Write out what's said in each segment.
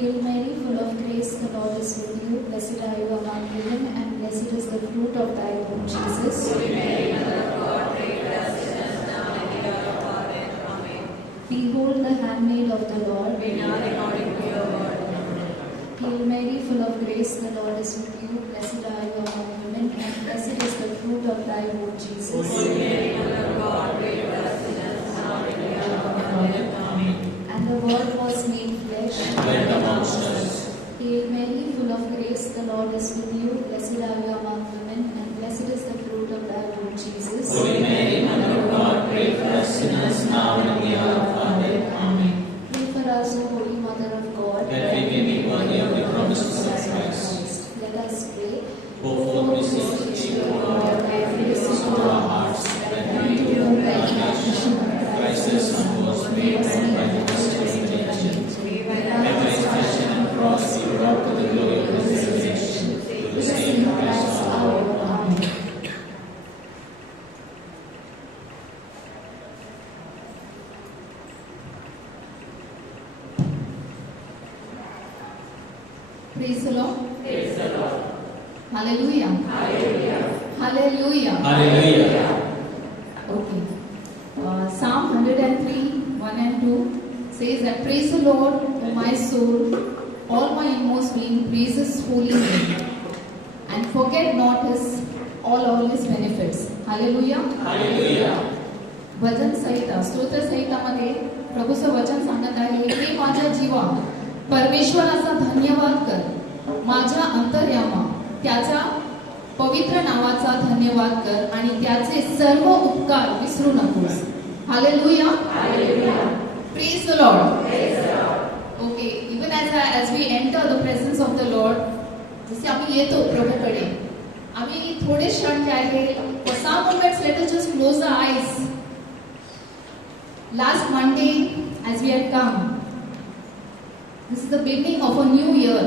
Hail Mary, full of grace, the Lord is with you. Blessed are you among women, and blessed is the fruit of thy womb, Jesus. Holy Mary, Mother of God, pray for us sinners now and at the hour of our death. Amen. Behold the handmaid of the Lord. Be done according to your word. Hail Mary, full of grace, the Lord is with you. Blessed are you among women, and blessed is the fruit of thy womb, Jesus. Holy Mary, Mother of God, pray for us sinners now and at the hour of our death. Amen. And the Word was made flesh. Dwelt amongst us. Hail Mary, full of grace, the Lord is with you. Blessed are you among women, and blessed is the fruit of thy womb, Jesus. Holy Mary, Mother of God, pray for us sinners now and at the hour of our death. Amen. Pray for us, O Holy Mother of God, That we may be worthy of the promises of Christ. Let us pray. Go forth, beseech thee, O Lord, and raise to our hearts, that we may do the salvation of Christ, the Son, was made known by the testimony of Jesus. By his passion and cross, he brought to the glory of his resurrection. To the same Christ our Lord. Amen. Praise the Lord. Praise the Lord. Hallelujah. Hallelujah. Hallelujah. Hallelujah. Okay. Psalm 103, 1 and 2 says that praise the Lord, O my soul, all my inmost being praises holy name, and forget not his all his benefits. Hallelujah. Hallelujah. भजन संहिता स्तोत्र संहितामध्ये प्रभूचं वचन सांगत आहे, हे माझ्या जीवा परमेश्वराचा धन्यवाद कर, माझ्या अंतर्यामा त्याच्या पवित्र नावाचा धन्यवाद कर आणि त्याचे सर्व उपकार विसरू नकोस. Hallelujah. Hallelujah. Praise the Lord. Praise the Lord. Okay, even as we enter the presence of the Lord, जसे आम्ही येतो प्रभूकडे, आम्ही थोडे क्षण काय आहे, for some moments let us just close our eyes. Last Monday, as we had come, this is the beginning of a new year.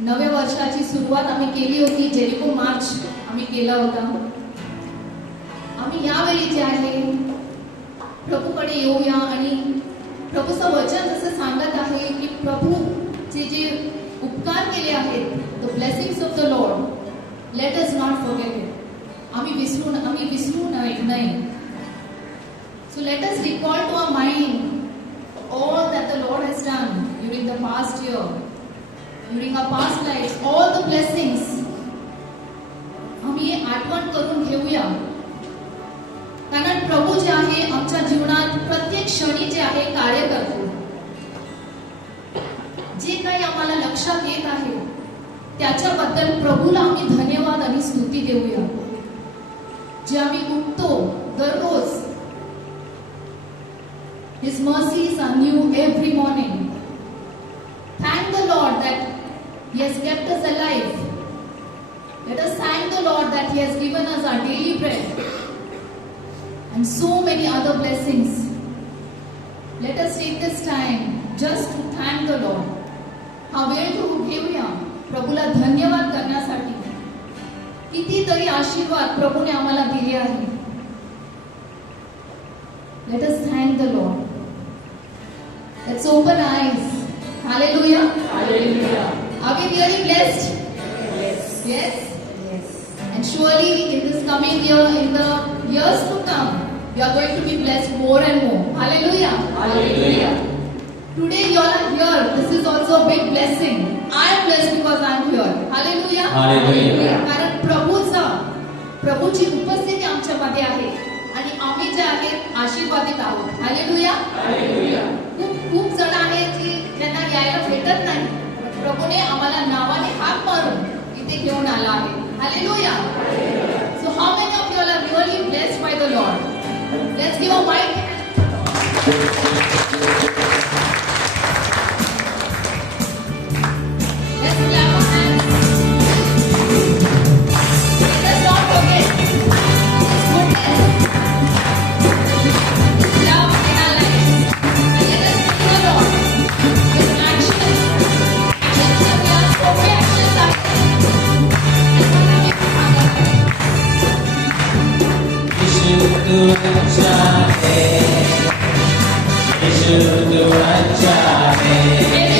नव्या वर्षाची सुरुवात आम्ही केली होती, जेरिको मार्च आम्ही केला होता. आम्ही यावेळी जे आहे प्रभूकडे येऊया आणि प्रभूचं वचन जसं सांगत आहे की प्रभूचे जे उपकार केले आहेत, the blessings of the Lord, let us not forget it. आम्ही विसरू नाही. So let us recall to our mind all that the Lord has done during the past year, during our past lives, all the blessings. आम्ही आठवण करून घेऊया, कारण प्रभू जे आहे आमच्या जीवनात प्रत्येक क्षणी जे आहे कार्य करतो. जे काही आम्हाला लक्षात येत आहे त्याच्याबद्दल प्रभूला आम्ही धन्यवाद आणि स्तुती देऊया. जे आम्ही उठतो दररोज, His mercies are new every morning. Thank the Lord that He has kept us alive. Let us thank the Lord that He has given us our daily bread and so many other blessings. Let us take this time just to thank the Lord. हा वेळ घेऊया प्रभूला धन्यवाद करण्यासाठी. कितीतरी आशीर्वाद प्रभूने आम्हाला दिले आहे. Let us thank the Lord. Let's open our eyes. Hallelujah. Hallelujah. Are we really blessed? Yes. Yes. Yes. And surely in this coming year, in the years to come, we are going to be blessed more and more. Hallelujah. Hallelujah. Today you all are here. This is also a big blessing. I am blessed because I am here. Hallelujah. Hallelujah. कारण प्रभूची उपस्थिती आमच्यामध्ये आहे आणि आम्ही जे आहेत आशीर्वादित आहोत. हालेलुया. Hallelujah. खूप जण आहेत की ज्यांना यायला भेटत नाही, प्रभूने आम्हाला नावाने हाक मारून इथे घेऊन आला आहे. Hallelujah. So how many of you all are really blessed by the Lord? Let's give a mic. Let's clap our hands. Let us not forget His goodness, His love in our lives. And let us thank the Lord. His actions that we are so very actions are. Yeshua, Yeshua,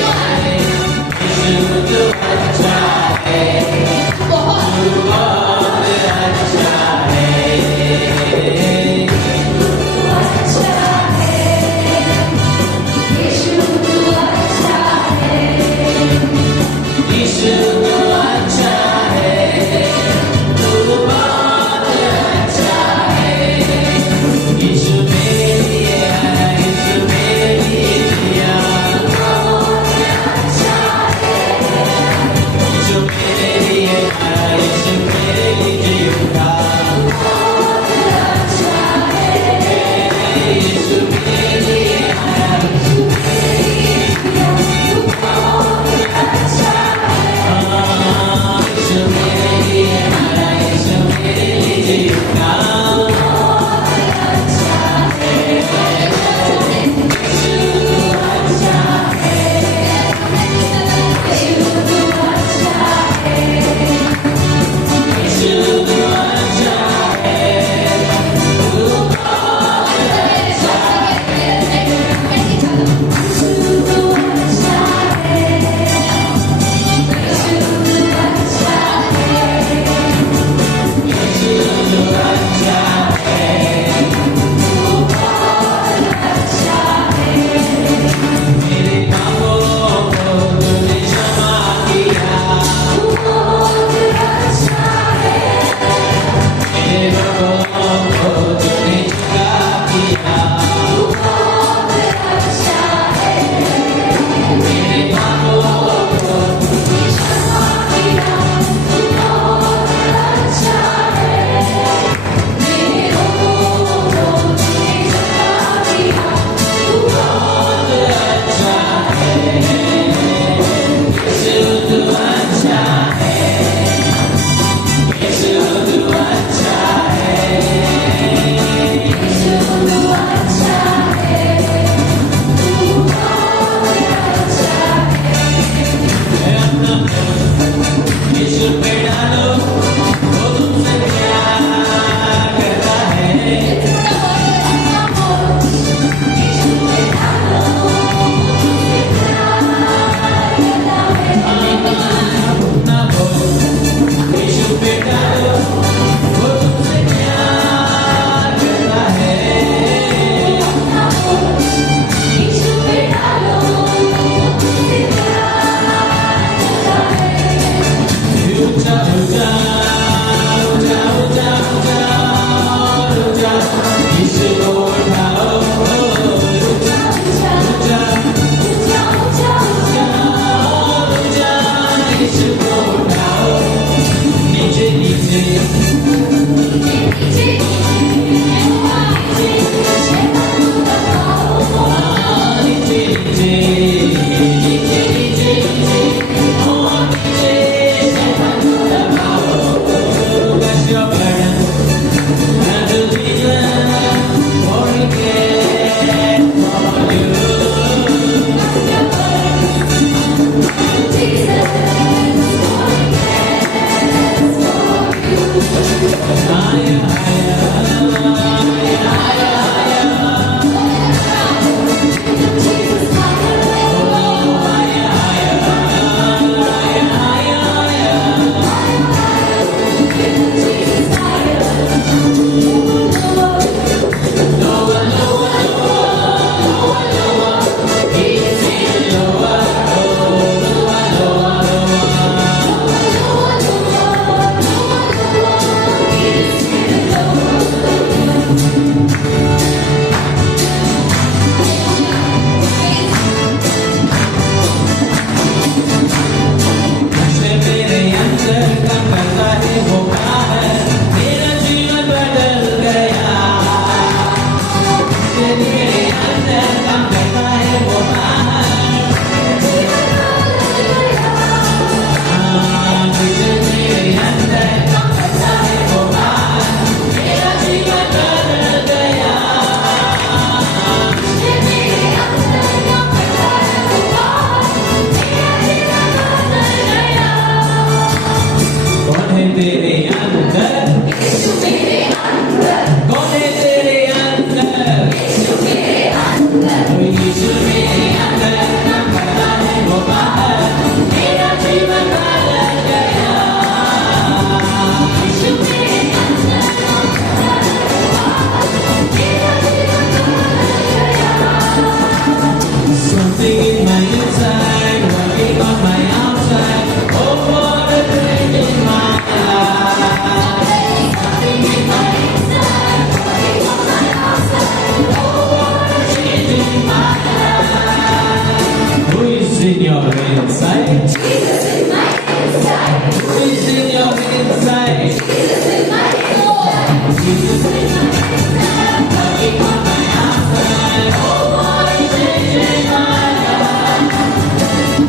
in your inside. Jesus in my inside. It's in your inside. Jesus in my inside. Jesus in my inside. Working on my outside. Oh, what is changing my life.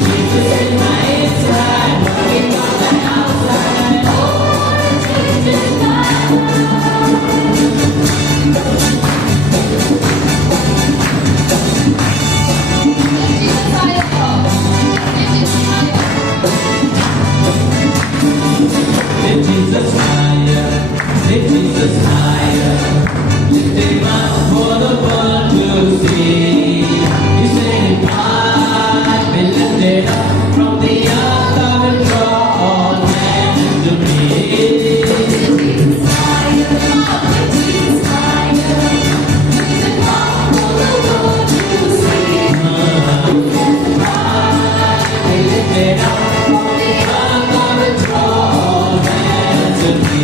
Jesus in my inside. Working on my outside. Oh, what is changing my Lift Jesus higher, lift Jesus higher, lift him up for the world to see. You say, I've been lifted up from the earth, I will draw all men to me. Jesus higher, lift Jesus higher, lift him up for the world to see. I've been lifted up from the earth, I will draw all men to me.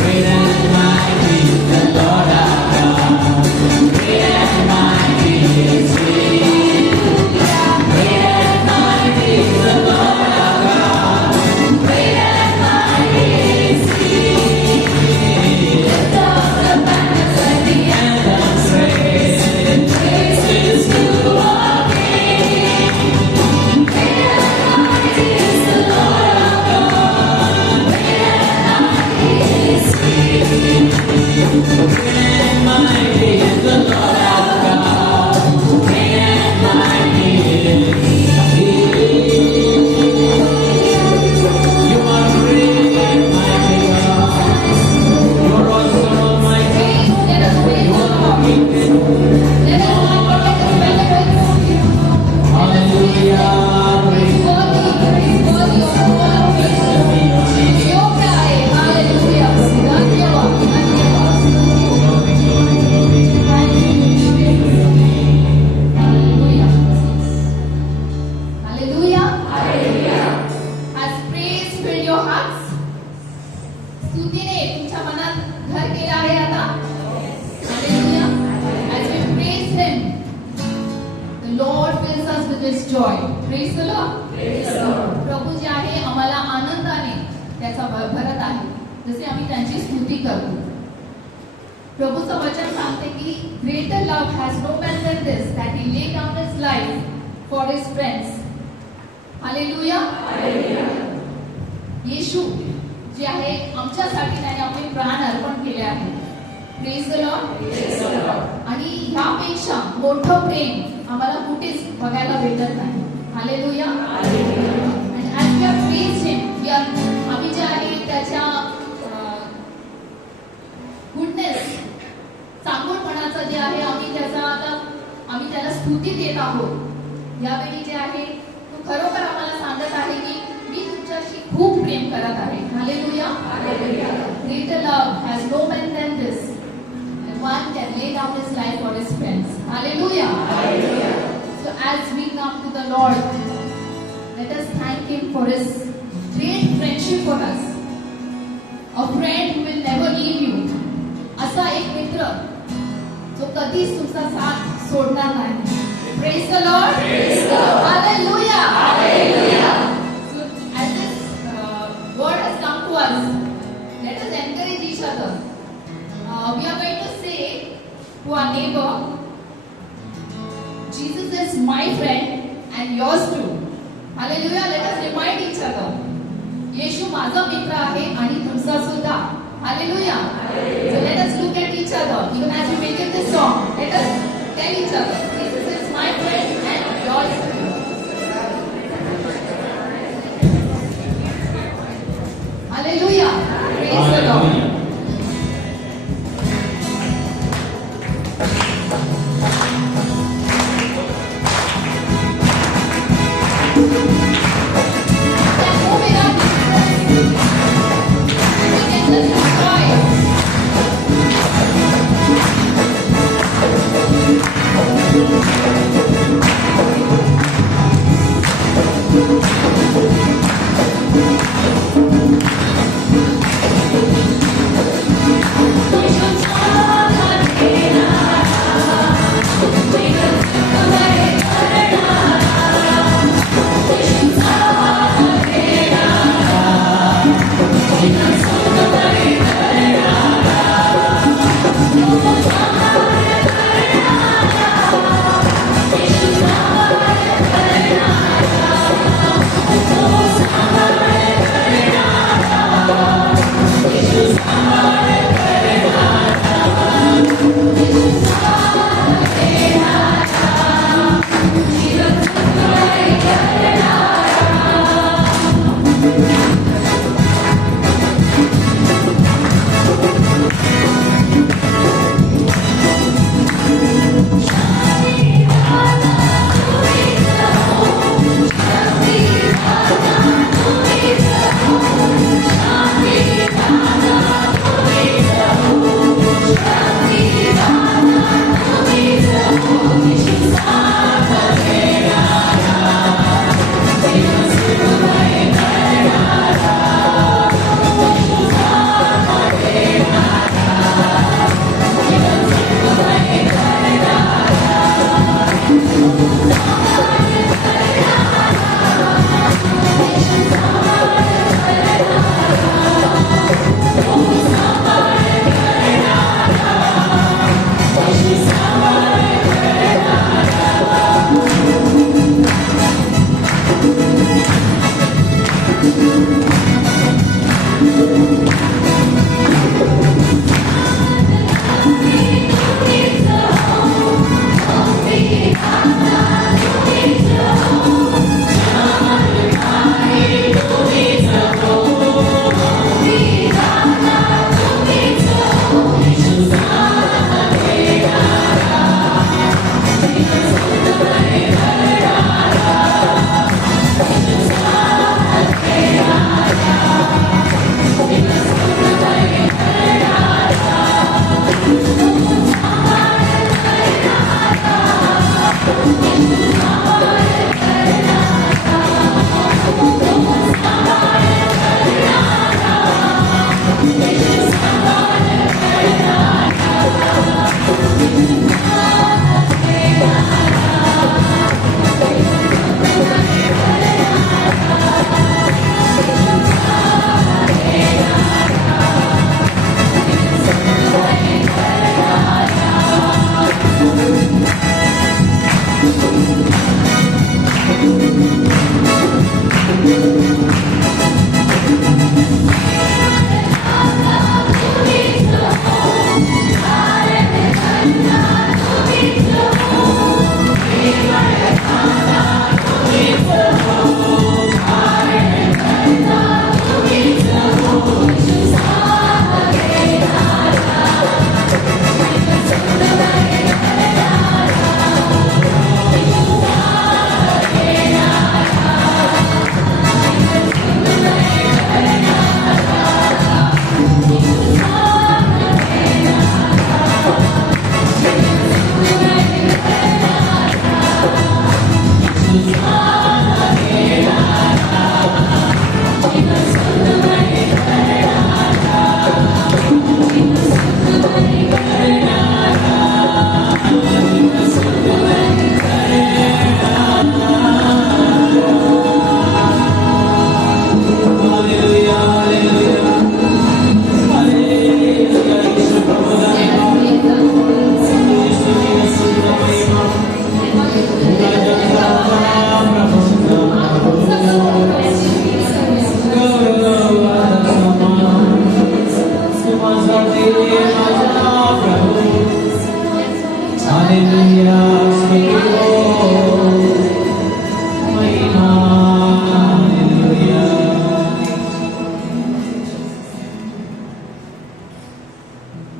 Great and mighty is the Lord our God. Great and mighty is He. Great and mighty is the Lord our God. Great and mighty is He. Lift up the banners at the end of praise. Praises to our King. Great and mighty is the Lord our God. Great and mighty is He. Great and mighty is the Lord our God. Great and mighty is He. You are great and mighty God. You are awesome, Almighty. Let us praise You the are Lord. King. Let us not forget to celebrate Him. Hallelujah. He's worthy. He's worthy of all our praise. योग्य आहे. Hallelujah. धन्यवाद. धन्यवाद. Glory, glory, glory. Hallelujah. Hallelujah. Has praise filled your hearts? स्तुतीने तुमच्या मनात घर केलं आहे आता? Hallelujah. As we praise Him, the Lord fills us with His joy. Praise the Lord. प्रभू जे आहे आम्हाला आनंदाने त्याचा भरत आहे, जसे आम्ही त्यांची स्तुती करतो. प्रभूचं वचन सांगते की greater love has no man than this, that He laid down His life for His friends. Hallelujah. येशू जे आहे आमच्यासाठी त्याने आपले प्राण अर्पण केले आहे. Praise the Lord. आणि ह्यापेक्षा मोठं प्रेम आम्हाला कुठेच बघायला भेटत नाही. Hallelujah. And as we have praised Him, आम्ही जे आहे त्याच्या गुडनेस, चांगुलपणाचं जे आहे आम्ही त्याला स्तुती देत आहोत. यावेळी जे आहे तो खरोखर आम्हाला सांगत आहे की मी तुमच्याशी खूप प्रेम करत आहे. Hallelujah. Greater love has no man than this, and one can lay down his life for his friends. Hallelujah. So as we come to the Lord, let us thank Him for His great friendship for us. A friend who will never leave you. असा एक मित्र जो कधीच तुमचा साथ सोडणार नाही. Praise the Lord. Hallelujah. So as this word has come to us, let us encourage each other. We are going to say to our neighbor, Jesus is my friend and yours too. Hallelujah. Let us remind each other. येशू माझा मित्र आहे आणि तुमचा सुद्धा. Hallelujah. So let us look at each other. Even as we make it this song, let us tell each other, Jesus is my friend and yours too. Hallelujah. Praise the Lord.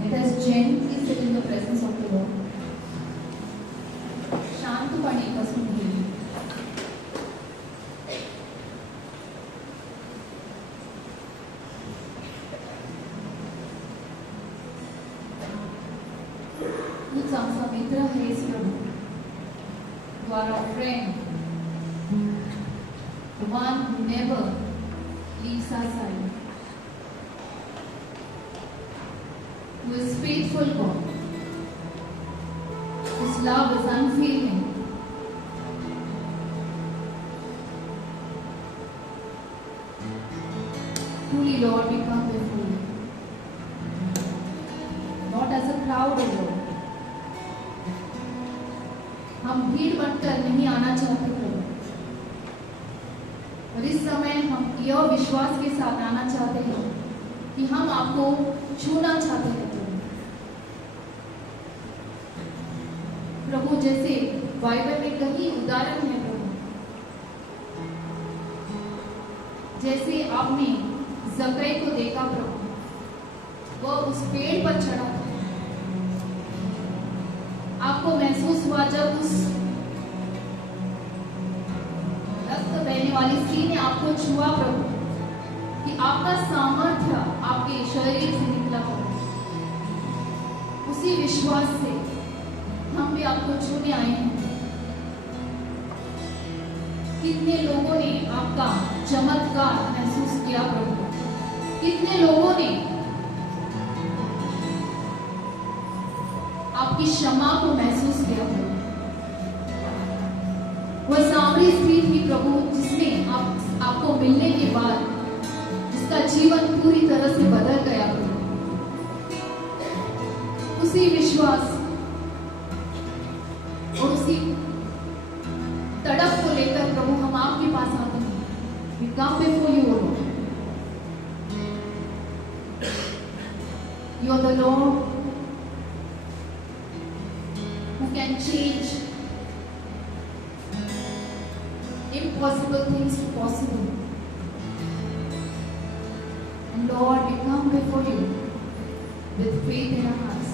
Let us gently sit in the presence of the Lord. शांतपणे बसून घेऊ. तूच आमचा मित्र आहेस प्रभू. You are our friend, the one who never leaves our side, who is faithful God, whose love is unfailing. Truly, Lord, we come before you, not as a crowd, O Lord. हम भीड़ बनकर नहीं आना चाहते प्रभु, और इस समय हम यह विश्वास के साथ आना चाहते हैं कि हम आपको छूना चाहते हैं प्रभु। जैसे बाइबल में कई उदाहरण है प्रभु, जैसे आपने जक्कई को देखा प्रभु, वह उस पेड़ पर चढ़ा था, आपको महसूस हुआ जब उस रक्त बहने वाली स्त्री ने आपको छुआ प्रभु, कि आपका सामर्थ्य आपके शरीर से निकला प्रभु। उसी विश्वास से हम भी आपको छूने आए हैं। कितने लोगों ने आपका चमत्कार महसूस किया प्रभु, कितने लोगों ने आपकी क्षमा को महसूस किया प्रभु। वह सामरी स्त्री थी प्रभु, जिसने आपको मिलने के बाद जिसका जीवन पूरी तरह से बदल गया प्रभु। उसी विश्वास और उसी तड़प को लेकर प्रभु हम आपके पास आते हैं। We come before you, O Lord. You are the Lord who can change impossible things to possible. And Lord, we come before you with faith in our hearts.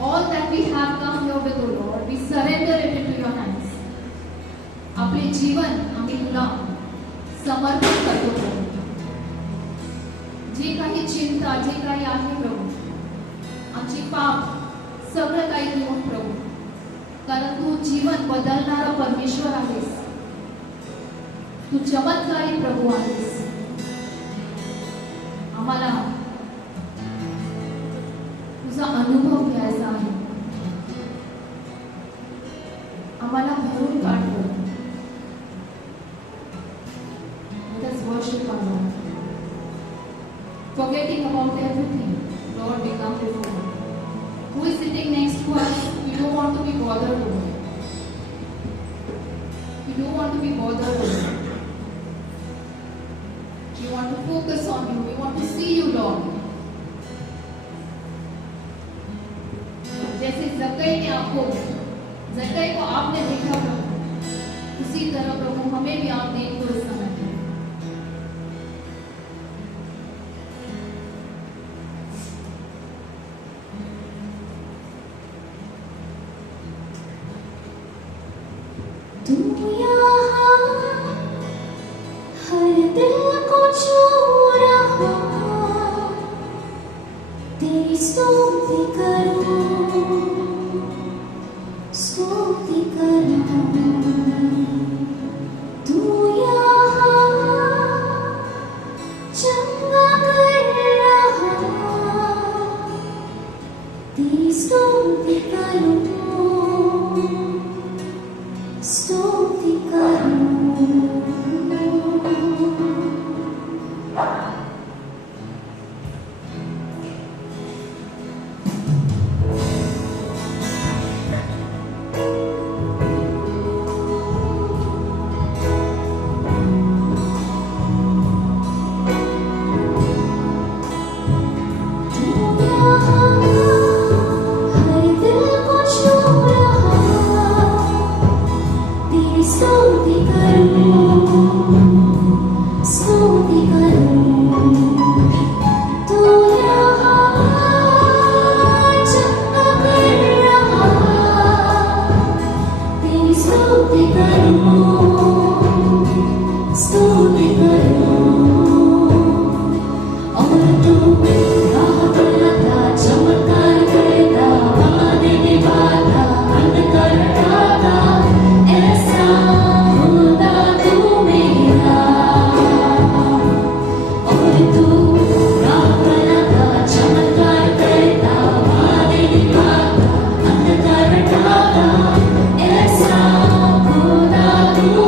All that we have come here with, O Lord, we surrender it into your hands. आपले जीवन आम्ही तुला समर्पित करतो प्रभु. जे काही चिंता, जे काही आहे प्रभू, आमची पाप सगळं काही घेऊन प्रभू, कारण तू जीवन बदलणारा परमेश्वर आहेस. तू चमत्कारी प्रभू आहेस. आम्हाला तुझा अनुभव घ्यायचा आहे. आम्हाला भरून काढ प्रभू. Let us worship our Lord. Forgetting about everything, Lord, we come before you. Who is sitting next to us? We don't want to be bothered with. We don't want to be bothered with. We want to focus on you. We want to see you, Lord. जैसे जक्कई को आपने देखा प्रभु, उसी तरह प्रभु हमें भी आप देखो इस समय. तू यहाँ हर दिल को छू रहा, तेरी स्तुति करूं, स्तुति तू यहाँ चंगा कर रहा, तेरी स्तुति करूं, स्तुति करूं। हर दिल को छू रहा, तेरी स्तुति करूं, स्तुति करूं। तू यहाँ चंगा कर रहा, तेरी स्तुति करूं, स्तुति करूं। और तू राहत लगा, चमत्कार करता, वादे निभाता, अंधकार हटाता, ऐसा खुदा तू मेरा। और तू राहत लगा, चमत्कार करता, वादे निभाता, अंधकार हटाता, ऐसा खुदा तू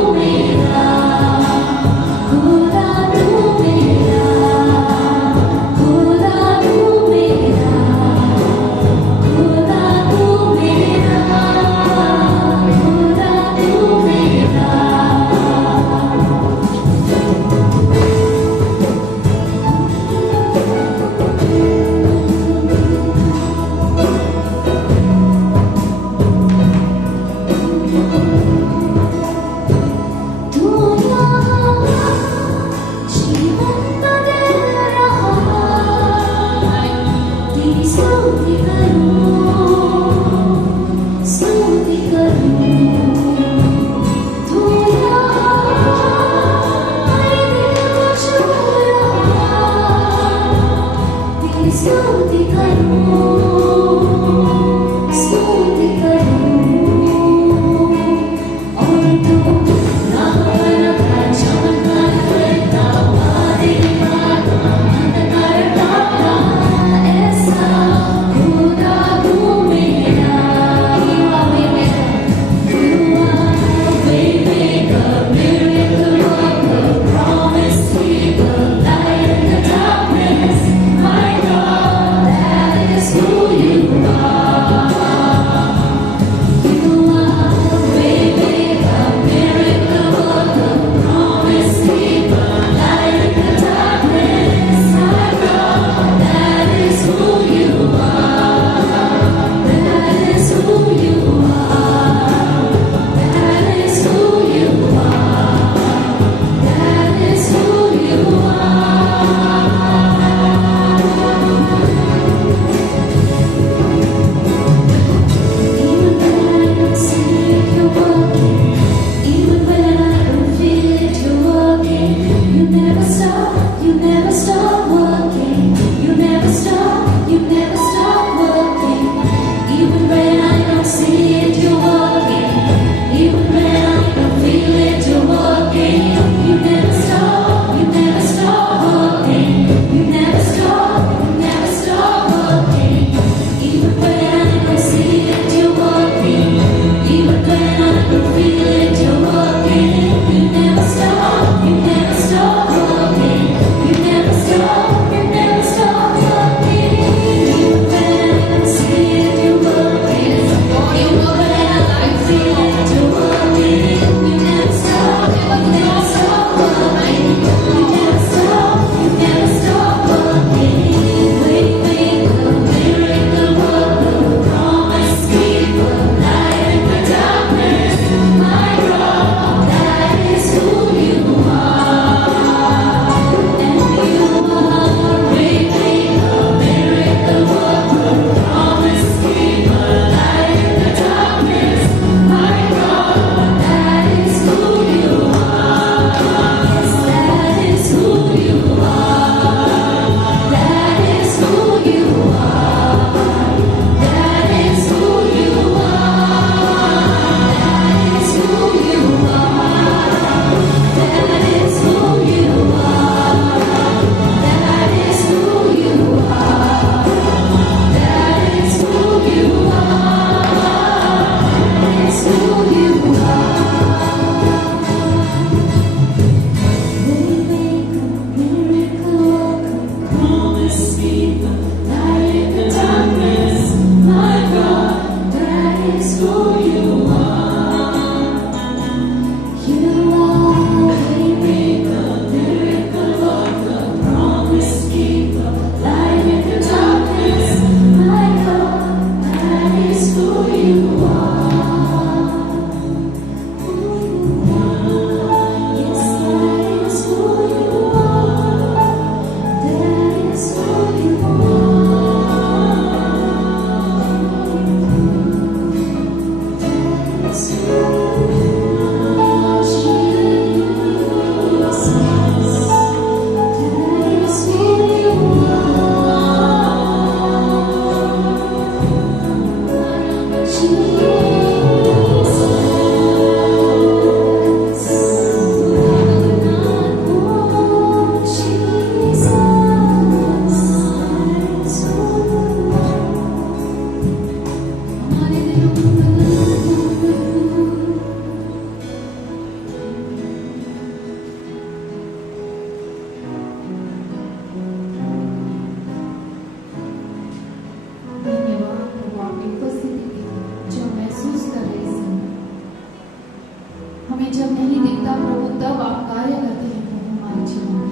हमें जब नहीं दिखता प्रभु तब आप कार्य करते हैं प्रभु हमारे जीवन में।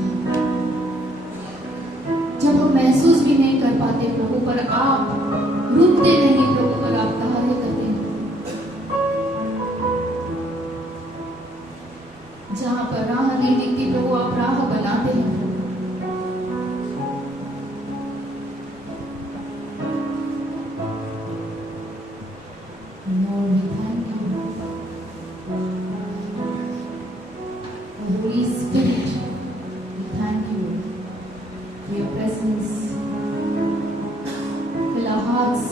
जब हम महसूस भी नहीं कर पाते प्रभु पर आप रुकते नहीं प्रभु पर आप कार्य करते हैं। जहाँ पर राह नहीं दिखती प्रभु आप राह बनाते हैं। Lord, we thank you. Holy Spirit, we thank you for your presence. Fill our hearts,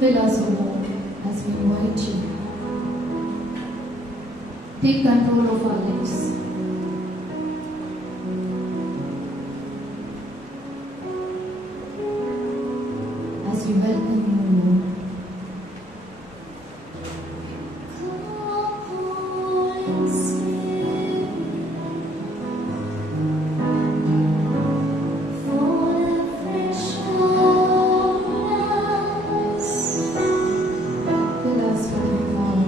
fill us, O Lord, as we invite you. Take control of our lives. As we welcome you, Lord. Fill us with your power.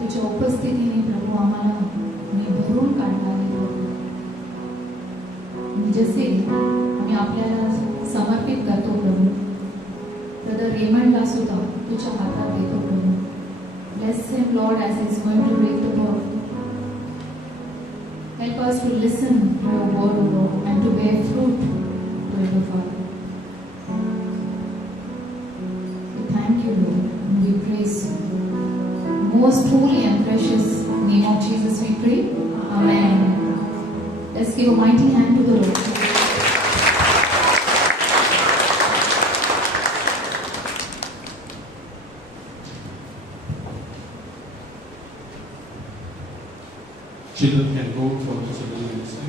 तुझ्या उपस्थितीने प्रभू आम्हाला मी भरून काढणारे प्रभू जसे आम्ही आपल्याला समर्पित करतो प्रभू ब्रदर रेमंडला सुद्धा तुझ्या हातात देतो प्रभू bless him Lord as he is going to read the word. Help us to listen to your word, O Lord, and to bear fruit to it, O Father. We thank you, Lord, and we praise you. Most holy and precious name of Jesus we pray. Amen. Let's give a mighty hand to the Lord. Children can go for the children ministry.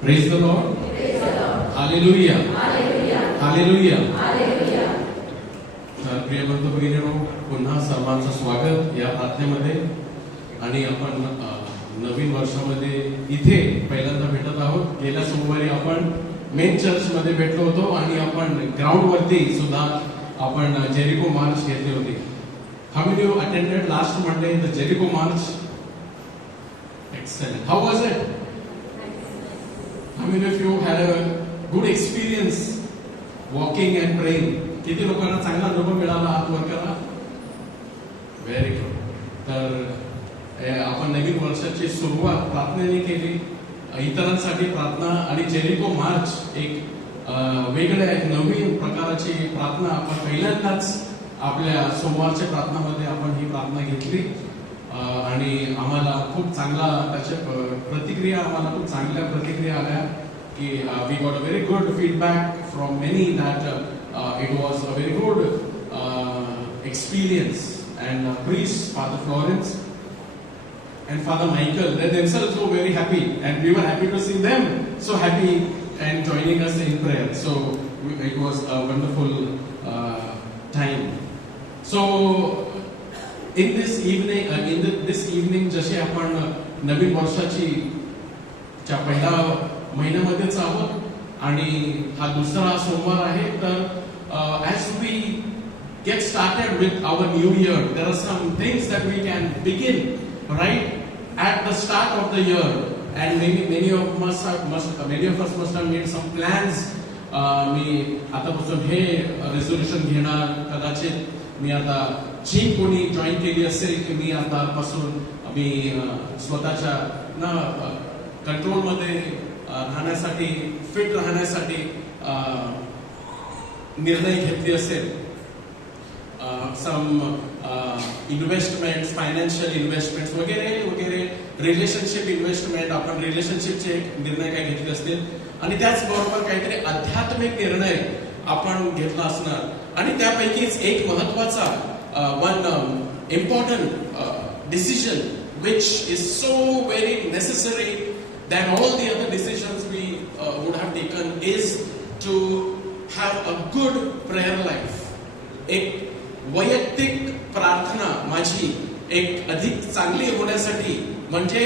Praise the Lord. Praise the Lord. Hallelujah. Hallelujah. Hallelujah. Hallelujah. तर प्रिय बंधू भगिनींनो पुन्हा सर्वांचं स्वागत या प्रार्थनेमध्ये आणि आपण नवीन वर्षामध्ये इथे पहिल्यांदा भेटत आहोत. गेल्या सोमवारी आपण मेन चर्च मध्ये भेटलो होतो आणि आपण ग्राउंड वरती सुद्धा आपण जेरिको मार्च घेतली होती. How many you attended last Monday the Jericho March? एक्सलेंट. How was it? How many of you had a good experience walking and praying? किती लोकांना चांगला अनुभव मिळाला? हात वर करा. Very good. तर आपण नवीन वर्षाची सुरुवात प्रार्थनेने केली, इतरांसाठी प्रार्थना आणि जेरिको मार्च एक वेगळ्या एक नवीन प्रकारची प्रार्थना आपण पहिल्यांदाच आपल्या सोमवारच्या प्रार्थनामध्ये आपण ही प्रार्थना घेतली आणि आम्हाला खूप चांगला त्याच्या प्रतिक्रिया आम्हाला खूप चांगल्या प्रतिक्रिया आल्या की we got a very good feedback from many that it was a very good experience and priest father Florence and Father Michael, they themselves were very happy, and we were happy to see them so happy and joining us in prayer. So it was a wonderful time. So in this evening, जसे आपण नवीन वर्षाची च्या पहिल्या महिन्यामध्येच आहोत आणि हा दुसरा सोमवार आहे, तर as we get started with our new year, there are some things that we can begin right at the start of the year, and many of us must have made some plans. मी आतापासून हे रेझोल्युशन घेणार, कदाचित मी आता जिम कोणी जॉईन केली असेल की मी आतापासून मी स्वतःच्या कंट्रोलमध्ये राहण्यासाठी, फिट राहण्यासाठी निर्णय घेतले असेल. सम इन्व्हेस्टमेंट, फायनान्शियल इन्व्हेस्टमेंट वगैरे वगैरे, रिलेशनशिप इन्व्हेस्टमेंट, आपण रिलेशनशिपचे निर्णय काय घेतले असतील आणि त्याचबरोबर काहीतरी आध्यात्मिक निर्णय आपण घेतला असणार आणि त्यापैकीच एक महत्वाचा one important decision which is so very necessary than all the other decisions we would have taken is to have a good prayer life. एक वैयक्तिक प्रार्थना माझी एक अधिक चांगली होण्यासाठी, म्हणजे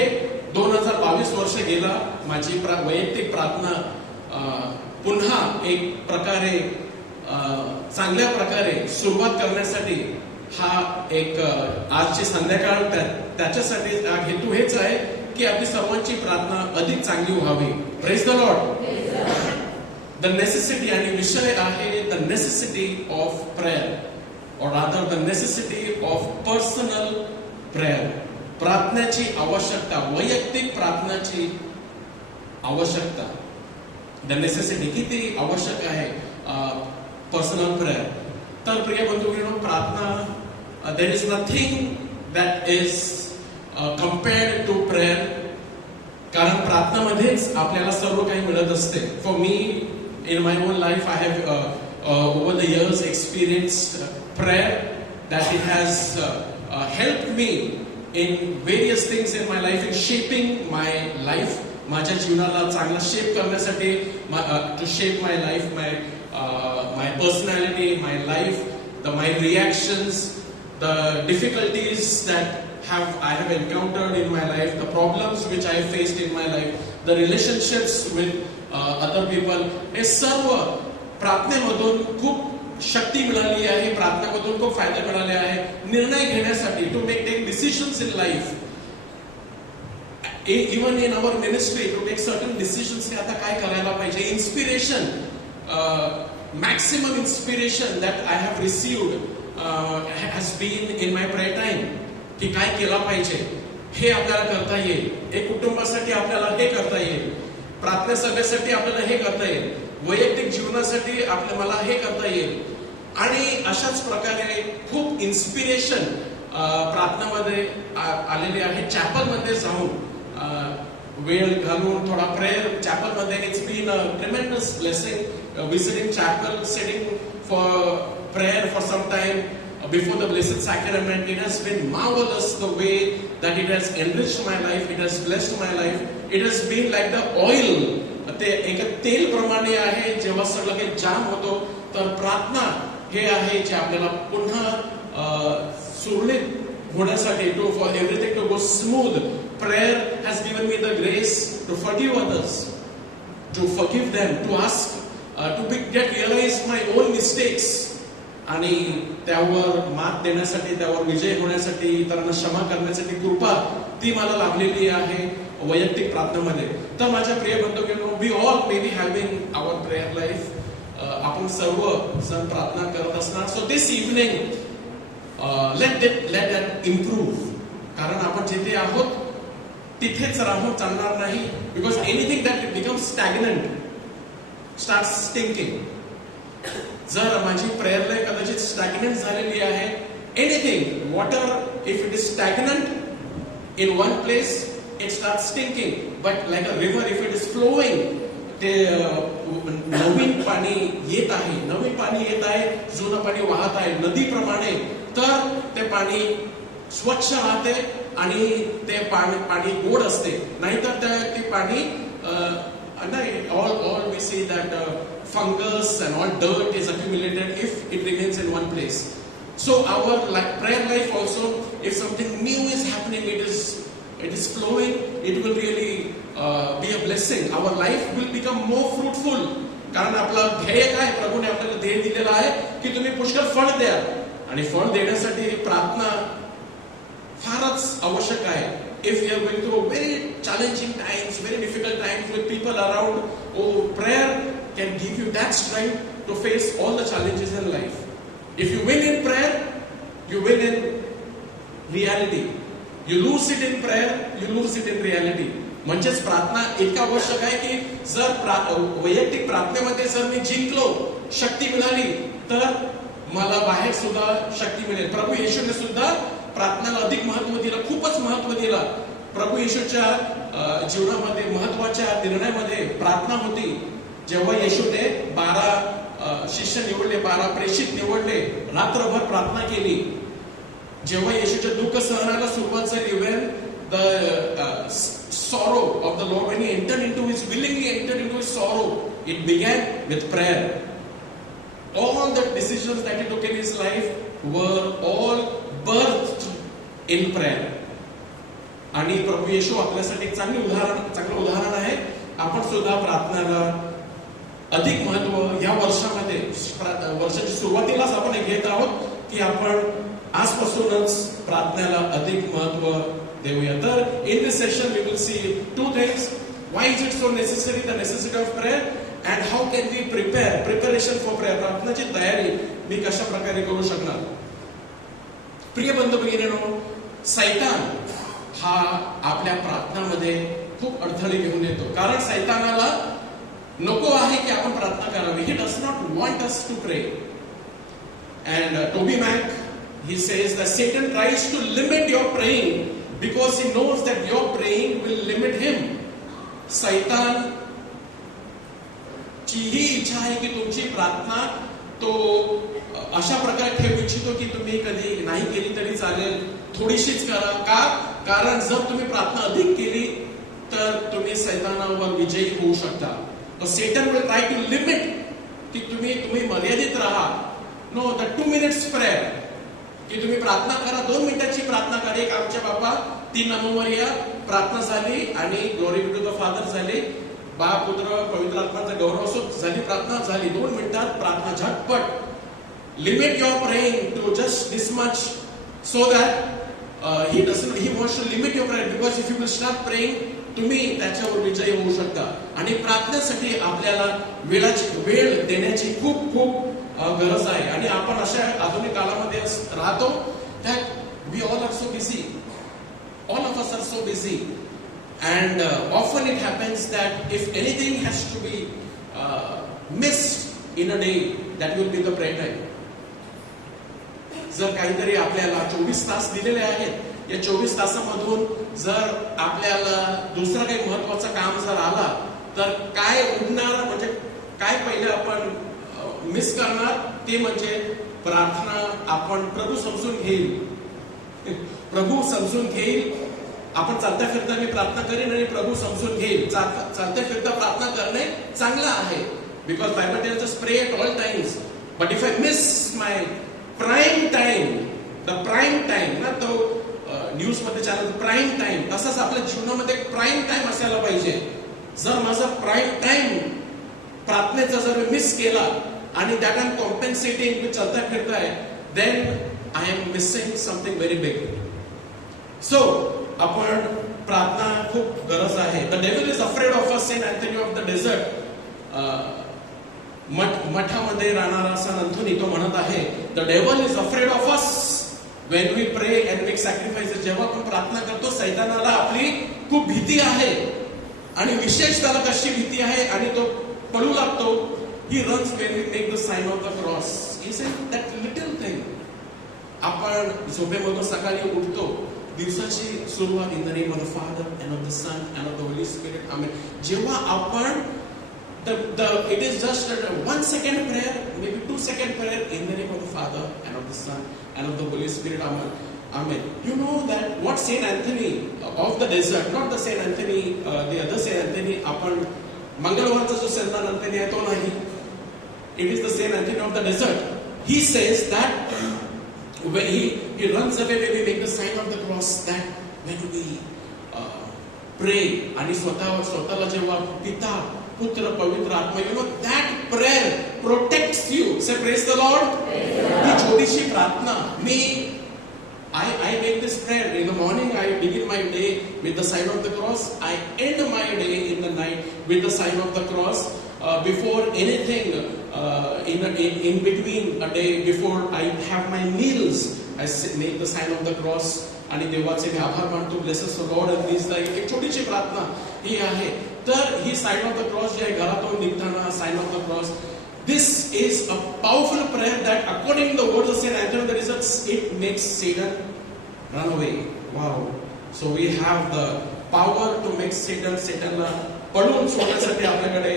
2022 वर्ष गेला, माझी वैयक्तिक प्रार्थना पुन्हा एक प्रकारे चांगल्या प्रकारे सुरुवात करण्यासाठी हा एक आजची संध्याकाळ त्याच्यासाठी हेतू हेच आहे की आपली सर्वांची प्रार्थना अधिक चांगली व्हावी. Praise the Lord. The necessity, आणि विषय आहे the necessity of prayer, or rather the necessity of personal prayer. प्रार्थनेची आवश्यकता, वैयक्तिक प्रार्थनेची आवश्यकता. द नेसेसिटी किती आवश्यक आहे पर्सनल प्रेयर. तर प्रिय बंधूंनो, प्रार्थना there is nothing that is compared to prayer. कारण प्रार्थनामध्येच आपल्याला सर्व काही मिळत असते. For me in my own life I have over the years experienced prayer, that it has helped me in various things in my life, in shaping my life, माझ्या जीवनाला चांगला शेप करण्यासाठी, to shape my life, my personality, my life, my reactions, the difficulties that I have encountered in my life, the problems which I have faced in my life, the relationships with other people, हे सर्व प्रार्थनेमधून खूप शक्ती मिळाली आहे, प्रार्थनेमधून खूप फायदे मिळाले आहे निर्णय घेण्यासाठी, to take decisions in life. Even in our ministry, to take certain decisions. आता काय करायला पाहिजे. Inspiration, maximum inspiration that I have received has been in my prayer time. की काय केला पाहिजे, हे आपल्याला करता येईल. एक कुटुंबासाठी आपल्याला हे करता येईल, प्रार्थना सभेसाठी आपल्याला हे करता येईल, वैयक्तिक जीवनासाठी मला हे करता येईल. आणि अशाच प्रकारे खूप इन्स्पिरेशन प्रार्थनामध्ये आलेले आहे. चॅपलमध्ये जाऊन वेळ घालून थोडा प्रेयर चॅपलमध्ये, it's been a tremendous blessing visiting chapel, sitting for prayer for some time before the blessed sacrament. It has been marvelous the way that it has enriched my life, it has blessed my life. It has been like the oil, ते एक तेल प्रमाणे आहे. जेव्हा सगळं काही जाम होतो तर प्रार्थना हे आहे जे आपल्याला पुन्हा सुरळीत होण्यासाठी, to for everything to go smooth. Prayer has given me the grace to forgive others, to forgive them, to ask, to get realise my own mistakes, आणि त्यावर मात देण्यासाठी, त्यावर विजय होण्यासाठी, इतरांना क्षमा करण्यासाठी कृपा ती मला लाभलेली आहे वैयक्तिक प्रार्थनेमध्ये. तर माझ्या प्रिय बंधूंनो, we all may be having our prayer life. आपण सर्व जण प्रार्थना करत असणार. So this evening let that improve. कारण आपण जिथे आहोत तिथेच राहून चालणार नाही. Because anything that becomes stagnant, starts stinking. जर माझी प्रेयर लाईफ कदाचित स्टॅग्नंट झालेली आहे, anything water if it is stagnant in one place it start stinking, but like a river if it is flowing, ते नवीन पाणी येत आहे, नवीन पाणी येत आहे, जुनं पाणी वाहत आहे नदीप्रमाणे, तर ते पाणी स्वच्छ राहते आणि ते पाणी गोड असते. नाहीतर ते पाणी all we see that fungus and all dirt is accumulated if it remains in one place. So our prayer life also, if something new is happening, it is flowing, it will really be a blessing. Our life will become more fruitful. कारण आपलं ध्येय काय, प्रभूने आपल्याला ध्येय दिलेलं आहे की तुम्ही पुष्कळ फळ द्या, आणि फळ देण्यासाठी प्रार्थना फारच आवश्यक आहे. If we are going through very challenging times, very difficult times with people around, prayer can give you that strength to face all the challenges in life. If you win in prayer, you win in reality. You lose it in prayer, you lose it in reality. म्हणजेच प्रार्थना इतका आवश्यक आहे की जर वैयक्तिक प्रार्थनेमध्ये जर मी जिंकलो, शक्ती मिळाली, तर मला बाहेर सुद्धा शक्ती मिळेल. प्रभू येशूने सुद्धा प्रार्थनेला अधिक महत्व दिलं, खूपच महत्व दिलं. प्रभू येशूच्या जीवनामध्ये महत्वाच्या निर्णयामध्ये प्रार्थना होती. जेव्हा येशूने 12 शिष्य निवडले, 12 प्रेषित निवडले, रात्रभर प्रार्थना केली. जेव्हा येशूच्या दुःख सहनाला सुरुवात झाली, when the sorrow of the Lord, when he willingly entered into his sorrow, it began with prayer. All the decisions that he took in his life were all birthed in prayer. आणि प्रभू येशू आपल्यासाठी एक चांगलं उदाहरण आहे. आपण सुद्धा प्रार्थनेला अधिक महत्व या वर्षामध्ये, वर्षाच्या सुरुवातीलाच आपण हे घेत आहोत की आपण आजपासूनच प्रार्थनेला अधिक महत्व देऊया. तर in this session we will see two things. Why is it so necessary, the necessity of prayer, and how can we preparation for prayer, प्रार्थनेची तयारी मी कशा प्रकारे करू शकणार. प्रिय बंधू भगिनींनो, सैतान हा आपल्या प्रार्थनामध्ये खूप अडथळे घेऊन येतो. कारण सैतानाला नको आहे की आपण प्रार्थना करावी. He does not want us to pray. And Toby Mac he says that Satan tries to limit your praying because he knows that your praying will limit him. सैतान ची ही इच्छा आहे की तुमची प्रार्थना तो अशा प्रकारे ठेवू इच्छितो की तुम्ही कधी नाही केली तरी चालेल, थोडीशीच करा. का? कारण जर तुम्ही प्रार्थना अधिक केली तर तुम्ही सैतानावर विजयी होऊ शकता. So Satan will try to limit की तुम्ही मर्यादित राहा. No, the 2 minutes prayer, की तुम्ही प्रार्थना करा, 2 मिनिटाची प्रार्थना करा. एक आमच्या बापा 3 नंबर या प्रार्थना झाली आणि ग्लोरी टू द फादर झाले, बाप पुत्र पवित्र आत्म्याचा गौरव असो झाली, प्रार्थना झाली. 2 मिनिटात प्रार्थना झटपट. Limit your praying to just this much so that he wants to limit your prayer, because if you will start praying, तुम्ही त्याच्यावर विजयी होऊ शकता. आणि प्रार्थनेसाठी आपल्याला वेळ देण्याची खूप गरज आहे. आणि आपण अशा आधुनिक काळामध्ये राहतो that we all are so busy, all of us are so busy, and often it happens that if anything has to be missed in a day, that will be the prayer time. जर काहीतरी आपल्याला 24 तास दिलेले आहेत, या 24 तासामधून जर आपल्याला दुसरं काही महत्वाचं काम जर आला, तर काय उडणार, म्हणजे काय पहिले आपण मिस करणार, ते म्हणजे प्रार्थना. आपण प्रभू समजून घेईल, प्रभू समजून घेईल. आपण चालता फिरता मी प्रार्थना करेन आणि प्रभू समजून घेईल. चालता फिरता प्रार्थना करणे चांगलं आहे, because Bible tells us pray at all times. But if I miss my prime time, the prime time ना, तो न्यूज मध्ये चालत प्राइम टाइम, तसंच आपल्या जीवनामध्ये प्राइम टाइम असायला पाहिजे. जर माझा प्राइम टाइम प्रार्थनेचा जर मिस केला आणि दॅट आय एम कॉम्पेन्सेटिंग मी चालता फिरताय, then I am missing something very big. So आपण प्रार्थना खूप गरज आहे. The devil is afraid of us. Saint Anthony of the desert, मठामध्ये राहणारा सन अँथोनी, तो म्हणत आहे, the devil is afraid of us when we pray and make sacrifices. जेव्हा आपण प्रार्थना करतो, सैतानाला आपली खूप भीती आहे. आणि विशेष त्याला कशी भीती आहे, आणि तो पडू लागतो, he runs when we make the sign of the cross. He said that little thing. आपण झोपेमधून सकाळी उठतो, दिवसाची सुरुवात in the name of the Father and of the Son and of the Holy Spirit. Amen. जेव्हा आपण it is just a 1 second prayer, maybe 2 second prayer in the name of the Father and of the Son and of the Holy Spirit. Amen. Amen. You know that what Saint Anthony of the desert, not the Saint Anthony, the other Saint Anthony, आपण मंगळवारचा जो Saint Anthony आहे तो नाही. It is the Saint Anthony of the desert. He says that when he runs away when we make the sign of the cross, that when we pray आणि स्वतःला जेव्हा पिता पुत्र पवित्र आत्मा, you know that prayer protects you. Say praise the Lord. ही छोटीशी प्रार्थना मी I make this prayer in the morning. I begin my day with the sign of the cross. I end my day in the night with the sign of the cross. Before anything, in between a day, before I have my meals, I make the sign of the cross. आणि देवाचे मी आभार मानतो. Blesses the Lord and this life. एक छोटीशी प्रार्थना ही आहे. तर ही साइन ऑफ द क्रॉस जे आहे घरातून निघताना sign of the cross, this is a powerful prayer that according to the words of Saint Anthony the results, it makes Satan run away. Wow. So we have the power to make Satanला पळून सोडण्यासाठी आपल्याकडे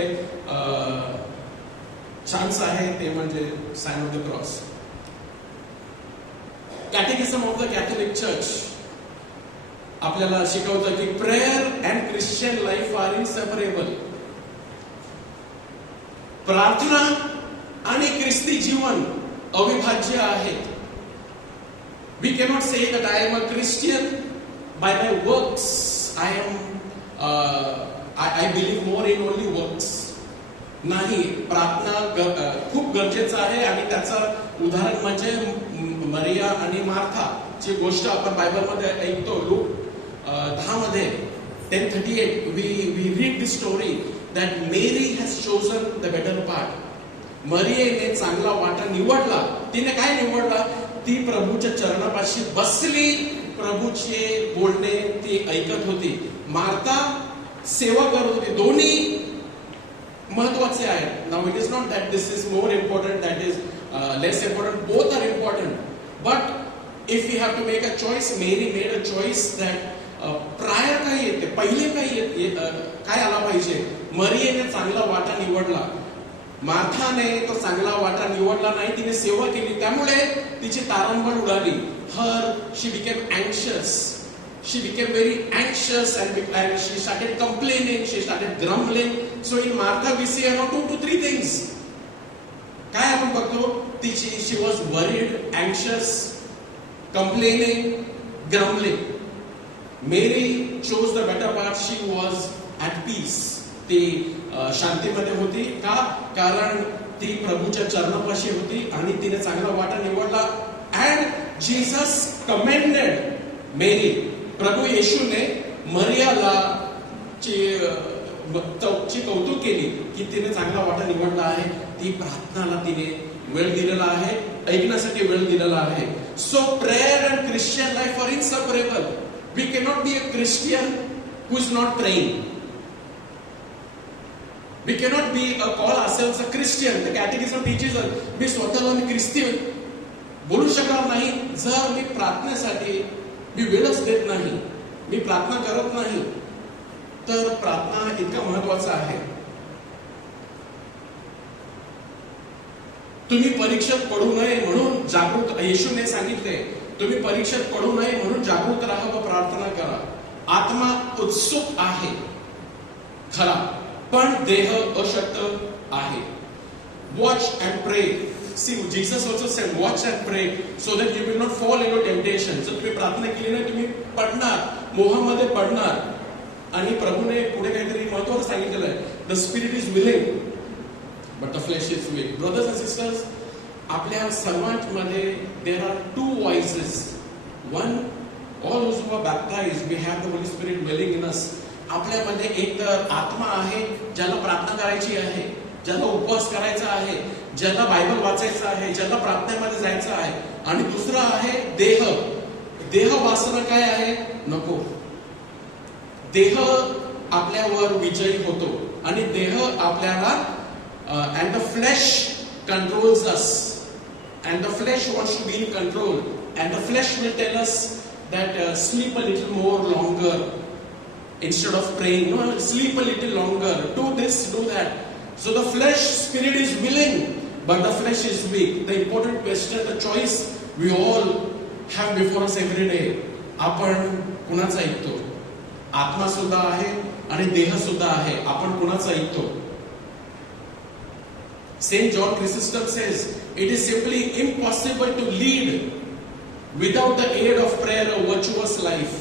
chance आहे, ते म्हणजे sign of the cross. Catechism of the Catholic Church आपल्याला शिकवतं की prayer and Christian life are inseparable. प्रार्थना आणि ख्रिस्ती जीवन अविभाज्य आहेत. We cannot say that I am a Christian by my works. I believe more in only works. नाही, प्रार्थना खूप गरजेचं आहे आणि त्याचं उदाहरण म्हणजे मरिया आणि मार्था ची गोष्ट आपण बायबलमध्ये ऐकतो. लूक 10 मध्ये 10:38 we read this story that Mary has chosen the better part. मरियेने चांगला वाटा निवडला. तिने काय निवडला? ती प्रभूच्या चरणापाशी बसली, प्रभूचे बोलणे ती ऐकत होती. मार्था सेवा करत होती. दोन्ही महत्वाचे आहेत. Now it is not that this is more important, that is less important. Both are important. But if we have to make a choice, Mary made a choice that prior काय येते, पहिले काय आला पाहिजे. मरियेने चांगला वाटा निवडला, मार्थाने तो चांगला वाटा निवडला नाही. तिने सेवा केली, त्यामुळे तिची तारंबळ उडाली. she became anxious. She became very anxious and she started complaining, she started grumbling. So in Martha we see around 2 to 3 things. काय आपण बघतो? she was worried, anxious, complaining, grumbling. Mary chose the better part. She was at peace. ती शांतीमध्ये होती. का? कारण ती प्रभूच्या चरणापाशी होती आणि तिने चांगला वाटा निवडला. And Jesus commended Mary. प्रभू येशूने मरियाला ची कौतुक केली की तिने चांगला वाटा निवडला आहे. ती प्रार्थनाला तिने वेळ दिलेला आहे, ऐकण्यासाठी वेळ दिलेला आहे. So prayer and Christian life are inseparable. We cannot be a Christian who is not praying. We cannot be call ourselves a Christian. The Catechism teaches us. मी स्वतःला मी ख्रिस्ती बोलू शकणार नाही जर मी प्रार्थनेसाठी मी वेळच देत नाही, मी प्रार्थना करत नाही. तर प्रार्थना इतका महत्वाचा आहे. तुम्ही परीक्षेत पडू नये म्हणून जागृत, येशूने सांगितले तुम्ही परीक्षेत पडू नये म्हणून जागृत राहा व प्रार्थना करा. आत्मा उत्सुक आहे खरा, पण देह अशक्त आहे. Watch and pray. See, Jesus also said, watch and pray so that you will not fall into temptation. जर तुम्ही प्रार्थना केली नाही तुम्ही पडणार, मोहामध्ये पडणार. आणि प्रभूने पुढे काहीतरी महत्त्वाचं सांगितलेलं आहे. The spirit is willing, but the flesh is weak. Brothers and sisters, आपल्या सर्वांमध्ये there are 2 voices. One, all those who are baptized, we have the Holy Spirit dwelling in us. आपल्यामध्ये एक तर आत्मा आहे ज्याला प्रार्थना करायची आहे, ज्याला उपवास करायचा आहे, ज्याला बायबल वाचायचं आहे, ज्याला प्रार्थनेमध्ये जायचं आहे. आणि दुसरा आहे देह. देह वासना काय आहे? नको. देह आपल्यावर विजयी होतो आणि देह आपल्याला and the flesh controls us, and the flesh wants to be in control, and the flesh will tell us that sleep a little more longer instead of praying. No, sleep a little longer, do this, do that. So the flesh, spirit is willing, but the flesh is weak. The important question, the choice we all have before us every day, आपण कुणाचा ऐकतो? आत्मा सुद्धा आहे आणि देह सुद्धा आहे, आपण कुणाचा ऐकतो? Saint John Chrysostom says, it is simply impossible to lead without the aid of prayer a virtuous life.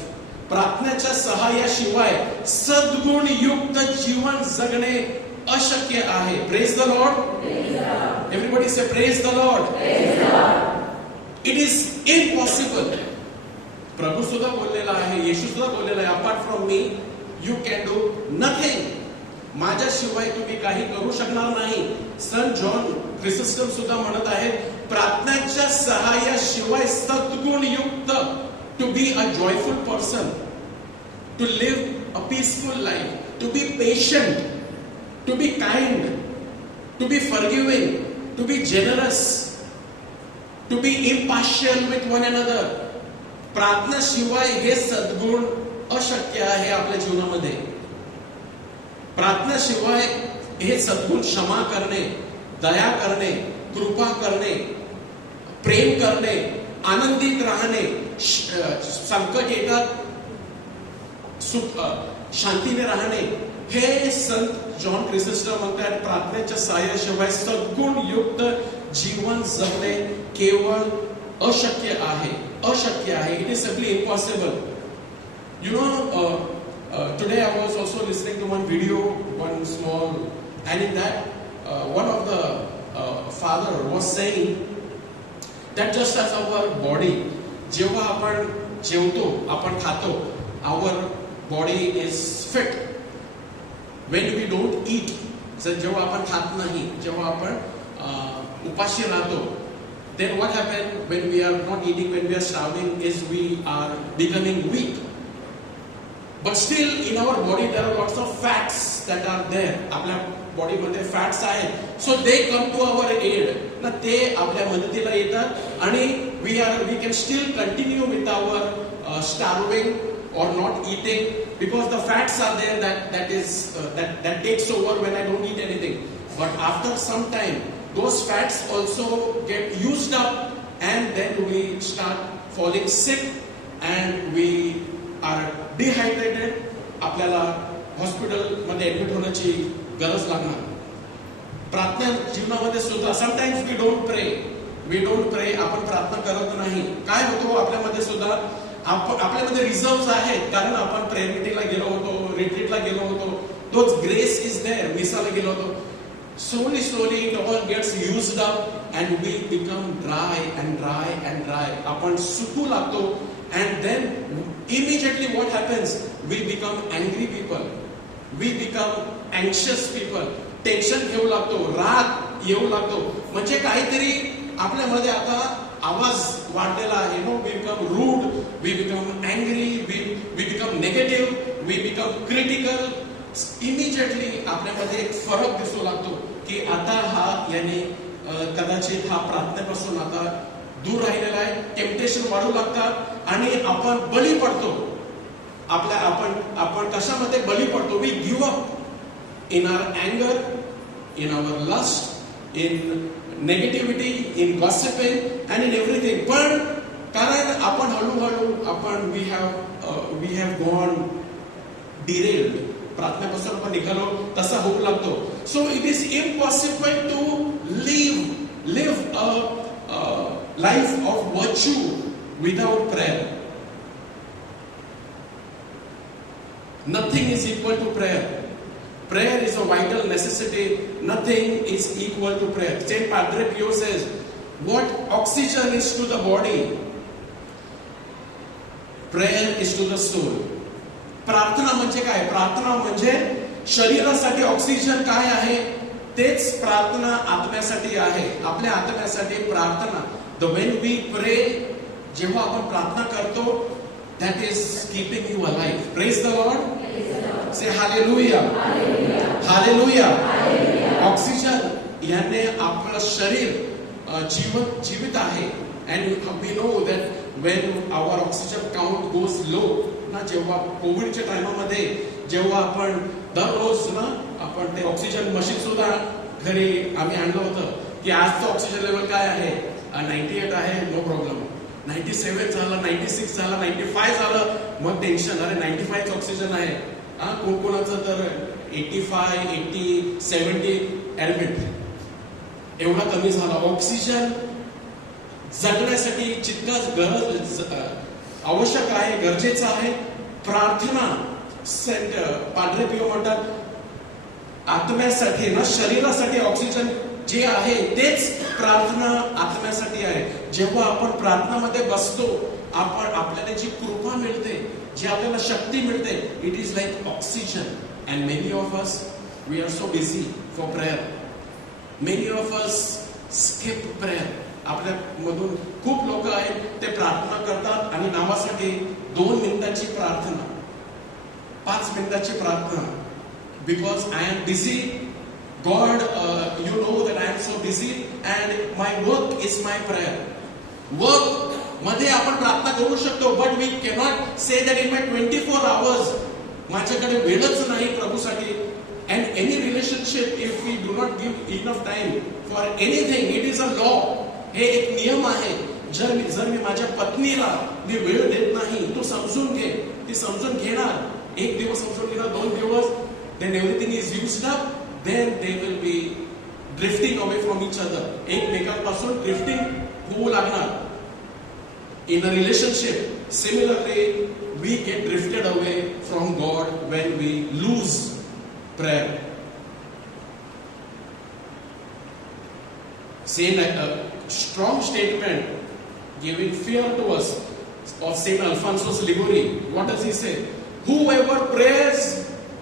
प्रार्थनेच्या सहाय्याशिवाय सद्गुण युक्त जीवन जगणे अशक्य आहे. Praise the Lord. Everybody say praise the Lord. It is impossible. प्रभू सुद्धा बोललेला आहे, येशू सुद्धा बोललेला आहे, apart from me you can do nothing. माझ्याशिवाय तुम्ही काही करू शकणार नाही. संत जॉन क्रिसिस्टम सुद्धा म्हणत आहे, प्रार्थनेच्या सहाय्याशिवाय सद्गुण युक्त, to be a joyful person, to live a peaceful life, to be patient, to be kind, to be forgiving, to be generous, to be impartial with one another. प्रार्थनेशिवाय हे सद्गुण अशक्य आहे आपल्या जीवनामध्ये. प्रार्थनेशिवाय हे सद्गुण क्षमा करणे, दया करणे, कृपा करणे, प्रेम करणे, आनंदित राहणे, संकट येतात शांतीने राहणे, हे संत जॉन क्रिसिस्टम म्हणतात प्रार्थनेच्या सहाय्याशिवाय सद्गुण युक्त जीवन जगणे केवळ अशक्य आहे. अशक्य आहे. It is simply impossible. You know, today I was also listening to one video, one small, and in that one of the father was saying that just as our body, जेव्हा आपण जेवतो, आपण खातो, our body is fit. When we don't eat, जर जेव्हा आपण खात नाही, जेव्हा आपण उपाशी राहतो, then what happens when we are not eating, when we are starving, is we are becoming weak. But still in our body there are lots of fats that are there. आपल्या बॉडी मध्ये फॅट्स आहेत, so they come to our aid. ना ते आपल्या मदतीला येतात आणि we can still continue with our starving or not eating, because the fats are there that takes over when I don't eat anything. But after some time those fats also get used up, and then we start falling sick and we are dehydrated. आपल्याला हॉस्पिटल मध्ये ऍडमिट होण्याची गरज लागणार. प्रार्थना जीवनामध्ये सुद्धा sometimes we don't pray, आपण प्रार्थना करत नाही. काय होतो आपल्यामध्ये सुद्धा, आपल्यामध्ये रिझर्व्स आहेत, कारण आपण प्रेयर मीटिंगला गेलो होतो, रिट्रीटला गेलो होतो, तोच ग्रेस इज देअर, मिसाला गेलो होतो. Slowly it all gets used up and we become dry and dry. आपण सुकू लागतो, and then immediately what happens? We become angry people, we become anxious people, tension घेऊ लागतो, राग येऊ लागतो. म्हणजे काहीतरी आपल्यामध्ये आता आवाज वाढलेला आहे. No, we become rude, we become angry, we become negative, we become critical. Immediately आपल्यामध्ये एक फरक दिसू लागतो की आता हा याने कदाचित हा प्रार्थनेपासून आता दूर राहिलेला आहे. टेम्पटेशन वाढू लागतात आणि आपण बळी पडतो. आपण कशामध्ये बळी पडतो? We give up in our अँगर, in our lust, in negativity, in gossiping and in everything. पण कारण आपण हळूहळू आपण वी हॅव गॉन डिरेल्ड. प्रार्थनेपासून आपण निघालो तसा होऊ लागतो. So it is impossible to live a life of virtue without prayer. Nothing is equal to prayer. Prayer is a vital necessity. Nothing is equal to prayer. Saint Padre Pio says, what oxygen is to the body, prayer is to the soul. प्रार्थना म्हणजे काय? प्रार्थना म्हणजे शरीरासाठी ऑक्सिजन काय आहे तेच प्रार्थना आत्म्यासाठी आहे. आपल्या आत्म्यासाठी प्रार्थना. द व्हेन वी प्रे, जेव्हा आपण प्रार्थना करतो, that is keeping you alive. Praise the Lord. Say hallelujah. Hallelujah. Hallelujah. Oxygen याने आपलं शरीर जीवित आहे. And we know that when our oxygen count goes low ना, जेव्हा कोविडच्या टायमामध्ये जेव्हा आपण दररोज ना आपण ते ऑक्सिजन मशीन सुद्धा घरी आम्ही आणलं होतं की आजचं ऑक्सिजन लेवल काय आहे, 98 आहे, नो प्रॉब्लेम. 97 झालं, 96 झालं, 95 झालं, मग टेन्शन, अरे 95 ऑक्सिजन आहे. कोणाचं तर 85, 80, 70 ऍडमिट. एवढा कमी झाला. ऑक्सिजन जगण्यासाठी जितकं गरज आवश्यक आहे, गरजेचं आहे. प्रार्थना, सेंट पांढरे पिओ म्हणतात, आत्म्यासाठी ना, शरीरासाठी ऑक्सिजन जे आहे तेच प्रार्थना आत्म्यासाठी आहे. जेव्हा आपण प्रार्थनामध्ये बसतो, आपल्याला जी कृपा मिळते, जी आपल्याला शक्ती मिळते, it is like oxygen. And many of us we are so busy for prayer. Many of us skip prayer. आपल्या मधून खूप लोक आहेत ते प्रार्थना करतात आणि नावासाठी 2 मिनिटाची प्रार्थना, 5 मिनिटाची प्रार्थना, because I am busy. God, you know that I am so busy and my work is my prayer. Work मध्ये आपण प्रार्थना करू शकतो, but we cannot say that in my 24 hours माझ्याकडे वेळच नाही प्रभूसाठी. And any relationship, if we do not give enough time for anything, it is a law. हे एक नियम आहे. जर मी माझ्या पत्नीला मी वेळ देत नाही, तू समजून घे, ती समजून घेणार. 1 दिवस समजून घेणार, 2 दिवस, then everything is used up. Then they will be drifting away from each other. एकमेकांपासून ड्रिफ्टिंग होऊ लागणार. In a relationship, similarly, we get drifted away from God when we lose prayer. Saying a strong statement, giving fear to us, of Saint Alfonso Liguori. What does he say? Whoever prays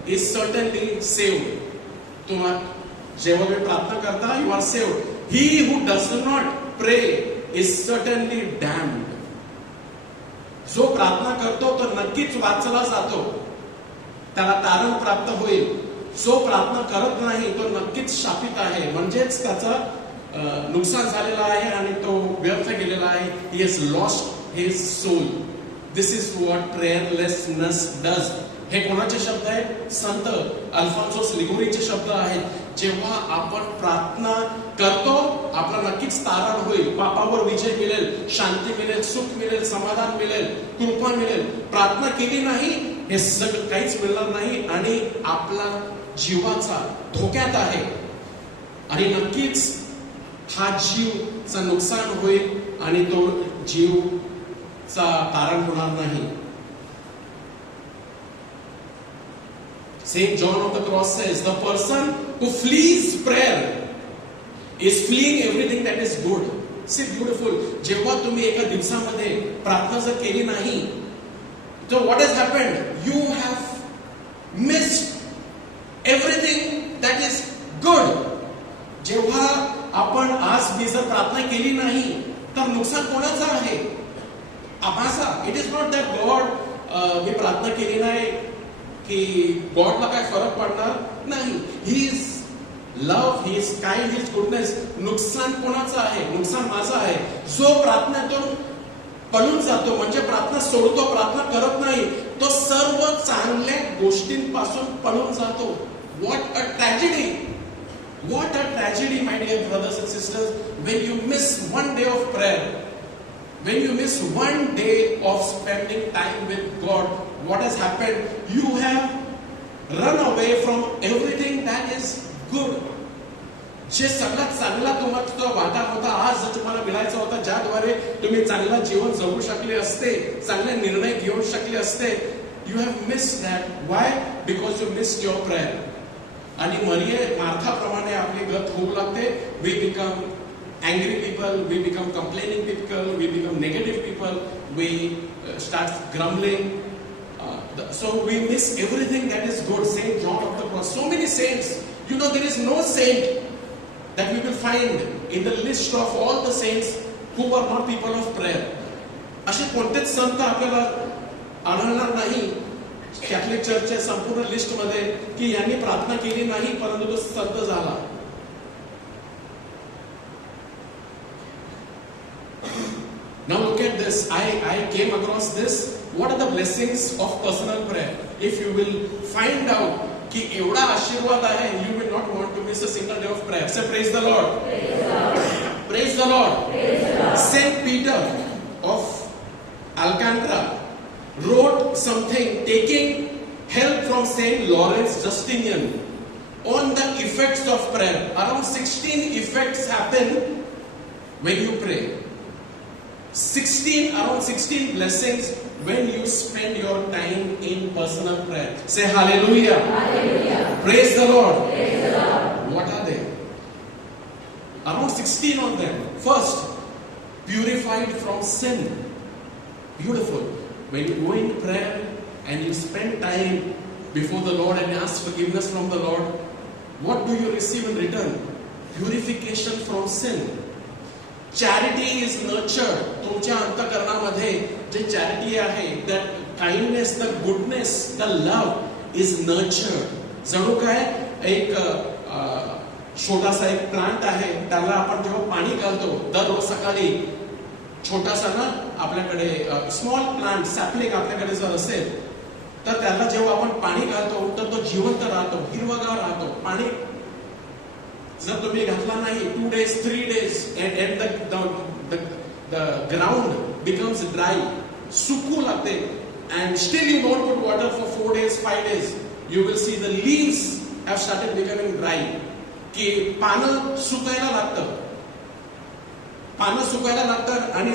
is certainly saved. जेव्हा तुम्ही प्रार्थना करता, you are saved. He who does not pray is certainly damned. जो प्रार्थना करतो तो नक्कीच वाचला जातो, त्याला तारण प्राप्त होईल. जो प्रार्थना करत नाही तो नक्कीच शापित आहे, म्हणजेच त्याचं नुकसान झालेलं आहे आणि तो व्यर्थ गेलेला आहे. He has lost his soul. This is what prayerlessness does. हे कोणाचे शब्द आहेत? संत अल्फॉन्सोस लिगोरीचे शब्द आहेत. जेव्हा आपण प्रार्थना करतो, आपला नक्कीच तारण होईल, पापावर विजय मिळेल, शांती मिळेल, सुख मिळेल, समाधान मिळेल, कृपा मिळेल. प्रार्थना केली नाही, हे सगळं काहीच मिळणार नाही आणि आपला जीवाचा धोक्यात आहे आणि नक्कीच हा जीवचा नुकसान होईल आणि तो जीवचा तारण होणार नाही. Saint John of the Cross says, the person who flees prayer is fleeing everything that is good. See, beautiful. जेव्हा तुम्ही एका दिवसामध्ये प्रार्थना जर केली नाही, so what has happened? You have missed everything that is good. जेव्हा आपण आज मी जर प्रार्थना केली नाही, तर नुकसान कोणाचं आहे? आम्हाचा. It is not that God मी प्रार्थना केली नाही की गॉडला काय फरक पडणार नाही. He is love, he is kind, he is goodness. नुकसान कोणाचं आहे? नुकसान माझं आहे. जो प्रार्थनेतून पळून जातो, म्हणजे प्रार्थना सोडतो, प्रार्थना करत नाही, तो सर्व चांगल्या गोष्टींपासून पळून जातो. What a tragedy, what a tragedy my dear brothers and sisters, when you miss 1 day of prayer, when you miss 1 day of spending time with God. What has happened? You have run away from everything that is good. जे सगळ्यात चांगला तुमचा वाटा होता, आज जर तुम्हाला मिळायचा होता, ज्याद्वारे तुम्ही चांगलं जीवन जगू शकले असते, चांगले निर्णय घेऊ शकले असते, you have missed that. Why? Because you missed your prayer. आणि मार्थाप्रमाणे आपली गत होऊ लागते. We become angry people, we become complaining people, we become negative people, we start grumbling. So we miss everything that is good. Saint John of the Cross, so many saints. You know, there is no saint that we will find in the list of all the saints who were not people of prayer. असे कोणतेच संत आपल्याला आढळणार नाही कॅथलिक चर्चच्या संपूर्ण लिस्ट मध्ये की यांनी प्रार्थना केली नाही परंतु तो संत झाला. Now look at this. I came across this. What are the blessings of personal prayer? If you will find out कि एवढा आशीर्वाद आहे, you will not want to miss a single day of prayer. Say praise the Lord. Praise the Lord. Saint Peter of Alcantara wrote something taking help from Saint Lawrence Justinian on the effects of prayer. Around 16 effects happen when you pray. Around 16 blessings when you spend your time in personal prayer. Say hallelujah. Hallelujah. Praise the Lord. Praise the Lord. What are they? Around 16 of them. First, purified from sin. Beautiful. When you go in prayer and you spend time before the Lord and ask forgiveness from the Lord, what do you receive in return? Purification from sin. Charity is nurtured. तुमच्या अंतःकरणामध्ये जे चॅरिटी आहे, that kindness, the goodness, the love is nurtured. जणू काय एक छोटासा एक प्लांट आहे, त्याला आपण जेव्हा पाणी घालतो दररोज सकाळी, छोटासा ना आपल्याकडे स्मॉल प्लांट सॅपलिंग आपल्याकडे जर असेल तर त्याला जेव्हा आपण पाणी घालतो तर तो जिवंत राहतो, हिरवागार राहतो. पाणी जर तुम्ही घातला नाही 2 days 3 days and the ground becomes dry, सुकू लागते, and still you don't put water for 4 days 5 days, you will see the leaves have started becoming dry. की पानं सुकायला लागतं आणि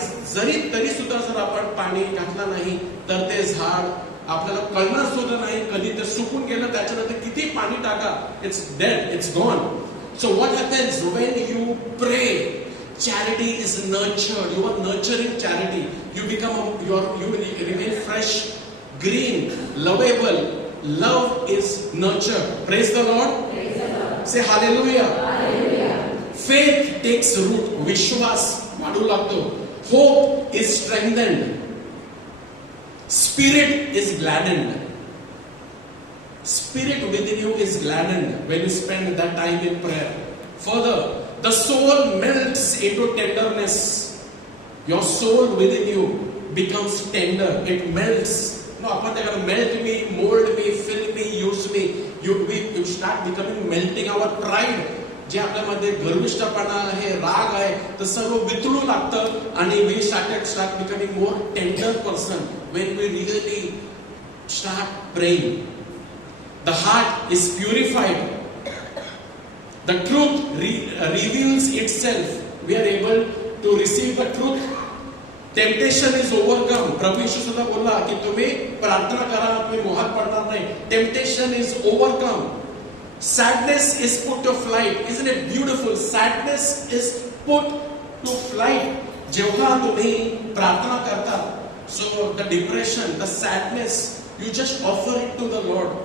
तरी सुद्धा जर आपण पाणी घातलं नाही तर ते झाड आपल्याला कळणार सुद्धा नाही कधी ते सुकून गेलं, त्याच्यानंतर किती पाणी टाका, it's dead, it's gone. So what happens when you pray? Charity is nurtured. You are nurturing charity. You remain fresh, green, lovable. Love is nurtured. Praise the Lord. Praise the Lord. Say hallelujah. Hallelujah. Faith takes root. Vishwas वाढू लागतो. Hope is strengthened. Spirit is gladdened. Spirit within you is gladdened when you spend that time in prayer. Further, the soul melts into tenderness. Your soul within you becomes tender. It melts. No, upon they're gonna melt me, mold me, fill me, use me. You start becoming melting. Our pride, जे आपल्यामध्ये गर्विष्ठपणा आहे, राग आहे, तर सर्व वितळू लागतं आणि we start becoming more tender person when we really start praying. The heart is purified. The truth reveals itself. We are able to receive the truth. Temptation is overcome. प्रभू येशू सुद्धा बोलला की तुम्ही प्रार्थना करा, तुम्ही मोहात पडणार नाही. Temptation is overcome. Sadness is put to flight. Isn't it beautiful? Sadness is put to flight. जेव्हा तुम्ही प्रार्थना करता, so the depression, the sadness, you just offer it to the Lord.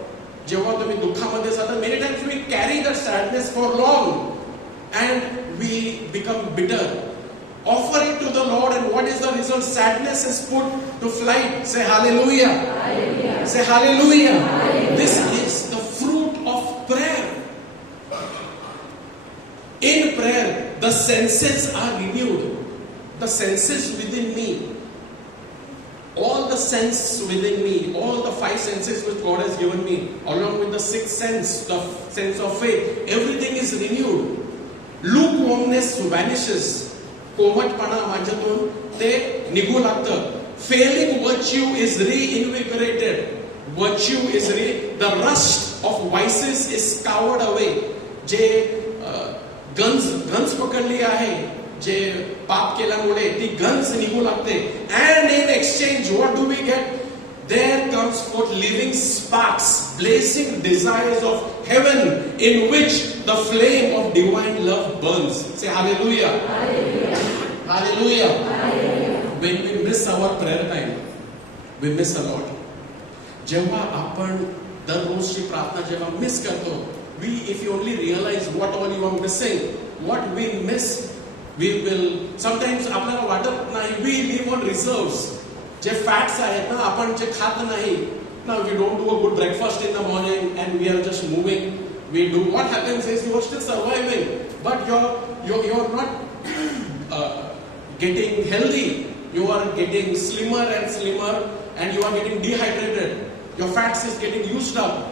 जेव्हा तुम्ही दुःखामध्ये जाता, many times we carry that sadness for long and we become bitter. Offer it to the Lord, and what is the result? Sadness is put to flight. Say hallelujah. Hallelujah. Say hallelujah. Hallelujah. This is the fruit of prayer. In prayer, the senses are renewed. The senses within me, all the sense within me, all the 5 senses which God has given me, along with the 6th sense, the sense of faith, everything is renewed. Lukewarmness vanishes. कोमटपणा माझ्यातून ते निघू लागतं. Failing virtue is reinvigorated. Virtue is the rust of vices is scoured away. जे गंज पकडली आहे, जे पाप केल्यामुळे ती गंज निघू लागते. And in exchange, what do we get? There comes forth living sparks, blazing desires of heaven, in which the flame of divine love burns. Say hallelujah. Hallelujah. Hallelujah. Hallelujah. When we miss our prayer time, we miss a lot. जेव्हा आपण दररोजची प्रार्थना जेव्हा मिस करतो, if you only realize what all you are missing, what we miss, we will sometimes आपल्याला वाटत नाही, we live on reserves. जे फॅट्स आहेत ना, आपण जे खात नाही ना, we don't do a good breakfast in the morning and we are just moving. We do, what happens is you are still surviving, but you're not getting healthy. you are getting slimmer and slimmer and you are getting dehydrated. Your fats is getting used up.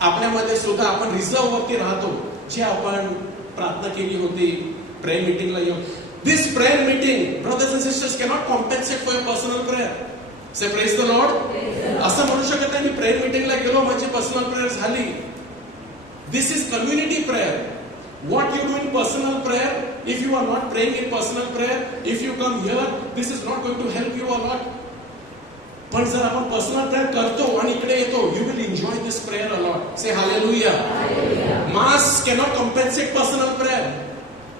आपल्यामध्ये सुद्धा आपण रिझर्व वरती राहतो. जे आपण प्रार्थना केली होती प्रेयर मीटिंगला येऊन. This prayer meeting, brothers and sisters, cannot compensate for your personal prayer. Say praise the Lord. असं म्हणू शकत नाही मी प्रेयर मीटिंगला गेलो माझी पर्सनल प्रेयर झाली. This is community prayer. What you do in personal prayer, if you are not praying in personal prayer, if you come here, this is not going to help you a lot. पण जर आपण personal prayer करतो आणि इकडे येतो, you will enjoy this prayer a lot. Say hallelujah. Mass cannot compensate personal prayer.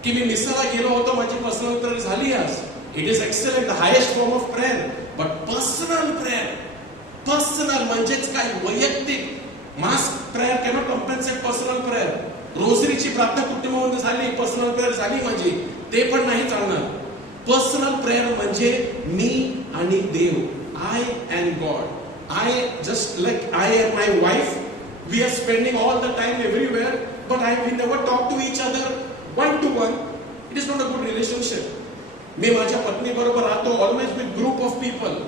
की मी मिसाला गेलो होतो माझी पर्सनल प्रेयर झाली आज. It is excellent, the highest form of prayer. But personal prayer, personal म्हणजेच काय वैयक्तिक. Mass prayer cannot compensate personal prayer. रोजरीची प्रार्थना कुटुंबामध्ये झाली, पर्सनल प्रेयर झाली म्हणजे ते पण नाही चालणार. पर्सनल प्रेयर म्हणजे मी आणि देव. I and God. I just like I and my wife, we are spending all the time everywhere, but we never talk to each other one to one. It is not a good relationship. मी माझ्या पत्नी बरोबर राहतो always with group of people.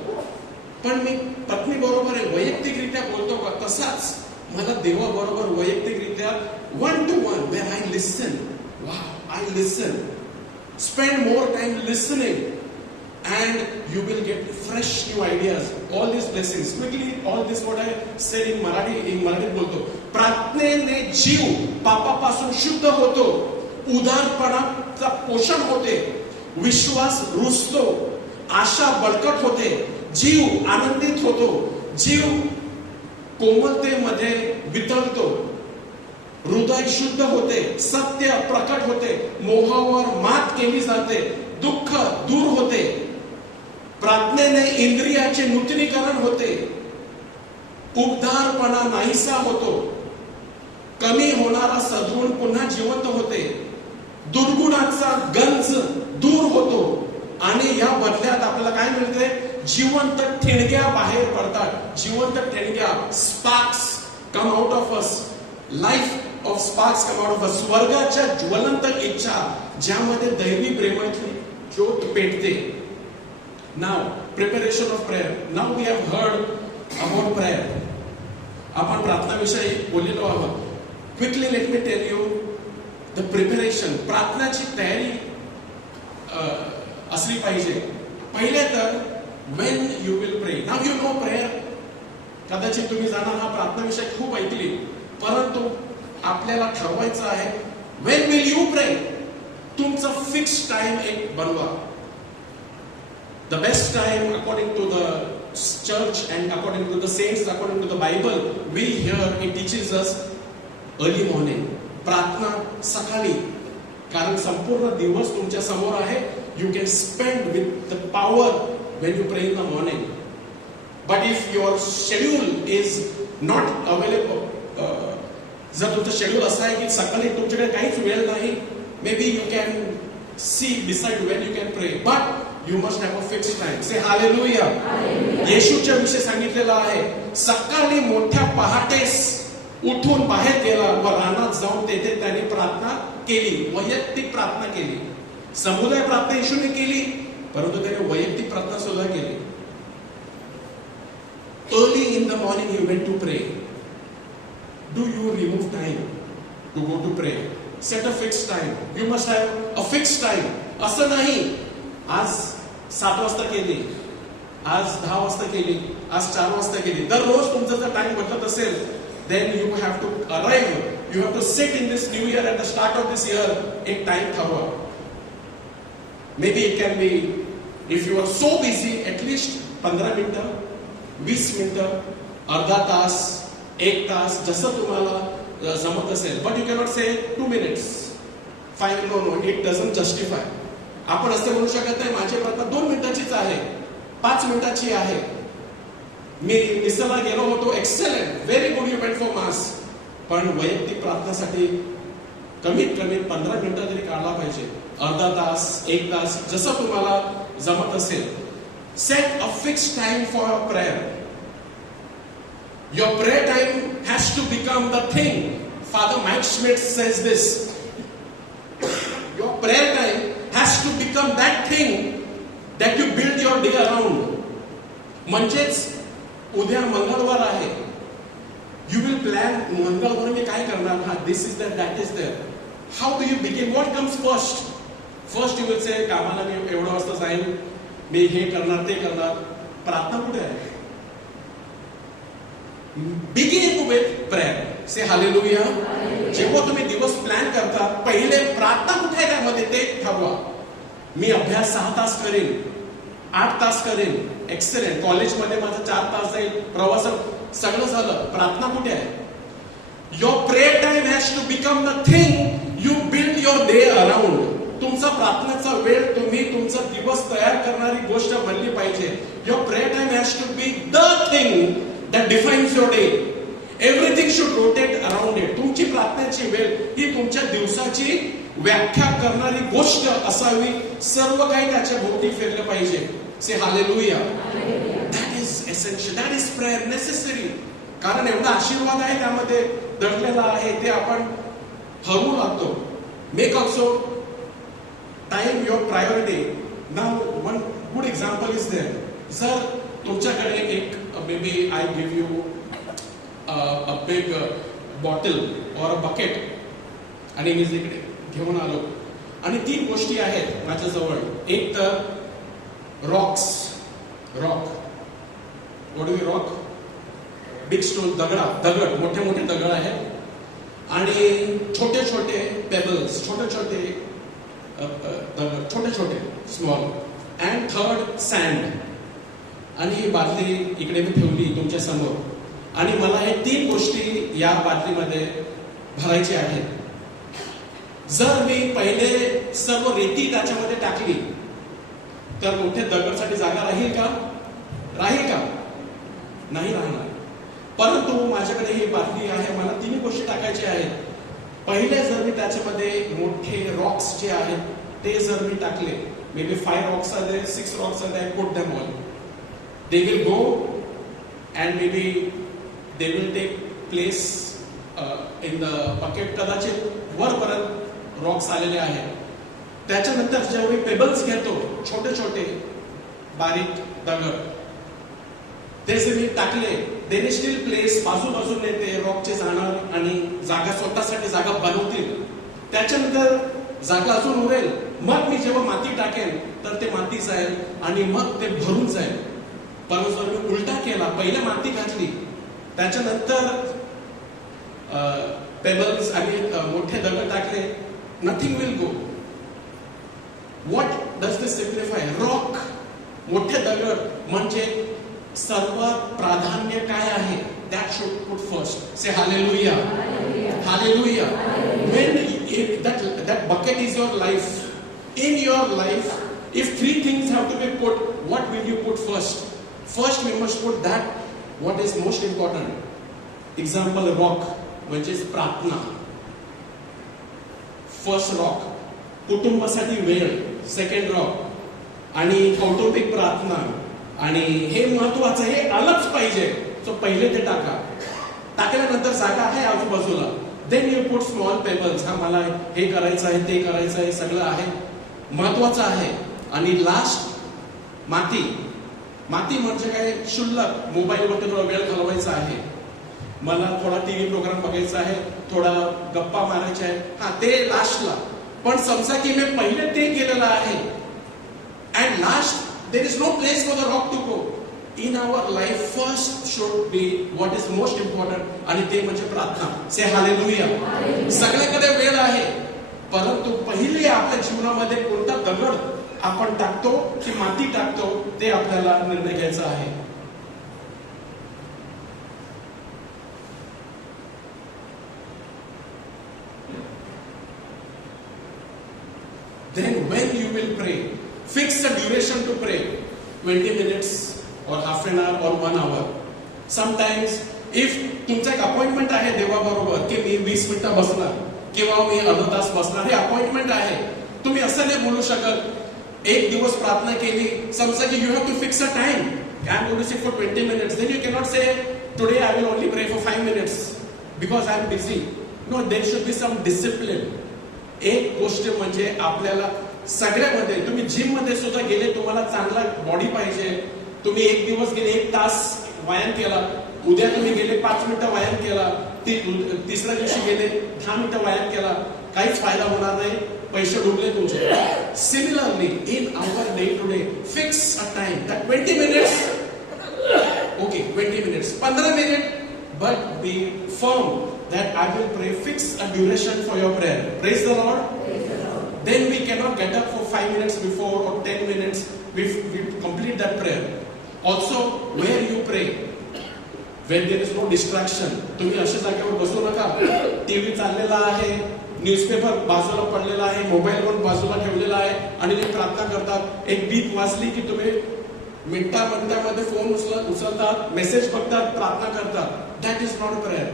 पण मी पत्नी बरोबर वैयक्तिकरित्या बोलतो का तसाच मला देवा बरोबर वैयक्तिकरित्या one to one where I listen. Wow, I listen. Spend more time listening. And you will get fresh new ideas. All these blessings. Quickly, all this what I said in Marathi बोलतो. प्रार्थनेने जीव पापापासून शुद्ध होतो. उदारपणाचा पोषण होते. विश्वास रुजतो. आशा बळकट होते. जीव आनंदित होतो. जीव कोमलतेमध्ये वितळतो. हृदय शुद्ध होते. सत्य प्रकट होते. मोहावर मात केली जाते. दुःख दूर होते. प्रार्थनेने इंद्रियाचे नूतनीकरण होते. उबदारपणा नाहीसा होतो. कमी होणारा सद्गुण पुन्हा जिवंत होते. दुर्गुणाचा गंज दूर होतो. आणि या बदल्यात आपल्याला काय मिळते? जिवंत ठिणग्या बाहेर पडतात. जिवंत ठिणग्या, sparks come out of us. Life of sparks come out of us. स्वर्गाच्या ज्वलंत इच्छा ज्यामध्ये दैवी प्रेमाची ज्योत पेटते. Now, preparation of prayer. Now we have heard about prayer. आपण प्रार्थनाविषयी बोललेलो आहोत. Quickly let me tell you the preparation. प्रार्थनाची तयारी असली पाहिजे. पहिले तर when you will pray. Now you know prayer. कदाचित तुम्ही जाणार हा प्रार्थनाविषयी खूप ऐकली. परंतु आपल्याला ठरवायचं आहे when will you pray. तुमचं फिक्स टाइम एक बनवा. The best time according to the church and according to the saints, according to the Bible, we hear it teaches us early morning. प्रार्थना सकाळी. कारण संपूर्ण दिवस तुमच्या समोर आहे. You can spend with the power when you pray in the morning. But if your schedule is not available, जर तुमचं शेड्यूल असं आहे की सकाळी तुमच्याकडे काहीच वेळ नाही, maybe you can see decide when you can pray. But you must have a fixed time. Say hallelujah. येशूच्या विषयी सांगितलेलं आहे. सकाळी मोठ्या पहाटेस उठून बाहेर गेला व रानात जाऊन तेथे त्याने प्रार्थना केली. वैयक्तिक प्रार्थना केली. समुदाय प्रार्थना येशूने केली, परंतु त्याने वैयक्तिक प्रार्थना सुद्धा केली. Early in the morning he went to pray. Do you remove time to go to pray? Set a fixed time. You must have a fixed time. असं नाही आज 7 वाजता केली, आज 10 वाजता केली, आज 4 वाजता केली. दररोज तुमचा जर टाइम बदलत असेल, then you have to arrive. You have to sit in this new year at the start of this year. एक टाइम ठरवा. Maybe it can be, if you are so busy, at least 15 मिनिटं, 20 मिनिटं, अर्धा तास, 1 तास, जसं तुम्हाला जमत असेल. But you cannot say 2 minutes. 5 no, it doesn't justify. आपण असं म्हणू शकत नाही माझी प्रार्थना 2 मिनिटाचीच आहे, 5 मिनिटाची आहे. मी मिसला गेलो होतो, excellent, very good, you went for mass. पण वैयक्तिक प्रार्थनासाठी कमीत कमी 15 मिनिटं तरी काढला पाहिजे. अर्धा तास, 1 तास, जसं तुम्हाला जमत असेल. Set a fixed time for a prayer. Your prayer time has to become the thing. Father Mike Schmidt says this. Your prayer time has to become that thing that you build your day around. म्हणजेच उद्या मंगळवार आहे, you will plan मंगळवार मी काय करणार, हा this is there, that is there. How do you begin? What comes first? First you will say कामाला मी एवढं वाजता जाईल, मी हे करणार ते करणार. प्रार्थना कुठे आहे? Begin with prayer. Say hallelujah. जेव्हा तुम्ही दिवस प्लॅन करता पहिले प्रार्थना कुठे आहे त्यामध्ये ते ठरवा. मी अभ्यास 6 तास करेन, 8 तास करेन, एक्सलेंट. कॉलेजमध्ये माझं 4 तास जाईल, प्रवासात सगळं झालं. प्रार्थना कुठे आहे? Your prayer time has to become the thing you build your day around. तुमचा प्रार्थनेचा वेळ तुम्ही तुमचा दिवस तयार करणारी गोष्ट बनली पाहिजे. Your prayer time has to be the thing that defines your day. Everything should rotate around it. तुमची प्रार्थनेची वेळ ही तुमच्या दिवसाची व्याख्या करणारी गोष्ट असावी. सर्व काही त्याच्या भोवती फिरलं पाहिजे. Say hallelujah. That is essential. That is prayer necessary. कारण एवढा आशीर्वाद आहे त्यामध्ये दडलेला आहे, ते आपण हरवू लागतो. Make also time your priority. Now one good example is there. जर तुमच्याकडे एक maybe I give you a big bottle or a bucket आणि मी इकडे घेऊन आलो आणि 3 गोष्टी आहेत माझ्याजवळ. एक तर rock. What do you rock? Big stone, दगड, मोठे मोठे दगड आहेत आणि छोटे छोटे पेबल्स, छोटे छोटे स्मॉल. And third send. आणि ही बादली इकडे मी ठेवली तुमच्या समोर आणि मला हे 3 गोष्टी या बादलीमध्ये भरायची आहेत. जर मी पहिले सर्व रेती त्याच्यामध्ये टाकली तर मोठे दगडसाठी जागा राहील का? नाही राहणार. परंतु माझ्याकडे ही बादली आहे, मला 3 गोष्टी टाकायच्या आहेत. पहिले जर मी त्याच्यामध्ये मोठे रॉक्स जे आहेत ते जर मी टाकले, maybe 5 rocks are there, 6 rocks are there, put them all. They will go and maybe they will take place in the bucket. कदाचित वर परत रॉक्स आलेले आहेत. त्याच्यानंतर जेव्हा मी पेबल्स घेतो, छोटे छोटे बारीक दगड, ते जे मी टाकले, they will still place, बाजूबाजूने ते रॉकचे जाणार आणि जागा स्वतःसाठी जागा बनवतील. त्याच्यानंतर जागा अजून उरेल. मग मी जेव्हा माती टाकेन तर ते माती जाईल आणि मग ते भरून जाईल. परंतु जर मी उलटा केला, पहिले माती घातली, त्याच्यानंतर पेबल्स आणि मोठे दगड टाकले, nothing will go. What does this simplify? Rock, मोठे दगड म्हणजे सर्वात प्राधान्य काय आहे? That should put first. Say hallelujah. Hallelujah. When that bucket is your life, in your life, if 3 things have to be put, what will you put first? First we must put that what is most important. Example, rock, which is प्रार्थना. First rock. कुटुंबासाठी वेळ. Second rock. आणि कौटुंबिक प्रार्थना. आणि हे महत्वाचं, हे आलंच पाहिजे. सो पहिले ते टाका. टाकल्यानंतर जागा आहे आजूबाजूला. Then you put small pebbles. हा मला हे करायचं आहे, ते करायचं आहे, सगळं आहे, महत्वाचं आहे. आणि लास्ट माती. माती म्हणजे काय? शुल्लक. मोबाईलवरती थोडा वेळ घालवायचा आहे, मला थोडा टीव्ही प्रोग्राम बघायचा आहे, थोडा गप्पा मारायच्या आहे, हा ते लास्टला. पण समजा की मी पहिले ते केलेलं आहे and last there is no place for the rock to go. In our life first should be what is most important आणि ते म्हणजे प्रार्थना. से हालेलुया. सगळ्याकडे वेळ आहे, परंतु पहिले आपल्या जीवनामध्ये कोणता दगड आपण टाकतो की माती टाकतो ते आपल्याला निर्णय घ्यायचा आहे. Then when you will pray, fix the duration to pray. 20 minutes or half an hour or 1 hour. Sometimes if तुमचा एक अपॉइंटमेंट आहे देवाबरोबर की मी 20 मिनिटं बसणार किंवा मी अर्धा तास बसणार, हे अपॉइंटमेंट आहे. तुम्ही असं नाही बोलू शकत. एक दिवस प्रार्थना केली, समजा की you have to fix a time. I am going to sit for 20 minutes. Then you cannot say today I will only pray for 5 minutes because I am busy. No, there should be some discipline. एक गोष्ट म्हणजे आपल्याला सगळ्यामध्ये तुम्ही जिम मध्ये सुद्धा गेले, तुम्हाला चांगला बॉडी पाहिजे, तुम्ही एक दिवस गेले 1 तास व्यायाम केला, उद्या तुम्ही गेले 5 मिनिटं व्यायाम केला, तिसऱ्या दिवशी गेले 10 मिनिटं व्यायाम केला, काहीच फायदा होणार नाही, पैसे डुबले तुमचे. Similarly in our day to day fix a time that 20 minutes, okay 20 minutes, 15 minute, but be firm that I will pray, fix a duration for your prayer. Praise the Lord. Then we cannot get up for 5 minutes before or 10 minutes, we complete that prayer. Also, where you pray, when there is no distraction, तुम्ही अशा जागेवर बसू नका, टीव्ही चाललेला आहे, न्यूजपेपर बाजूला पडलेला आहे, मोबाईल वर बाजूला ठेवलेला आहे आणि तुम्ही प्रार्थना करतात. एक बीप वाजली की तुम्ही मिनिटामध्ये फोन उचलतात, मेसेज बघतात, प्रार्थना करतात. That is not prayer.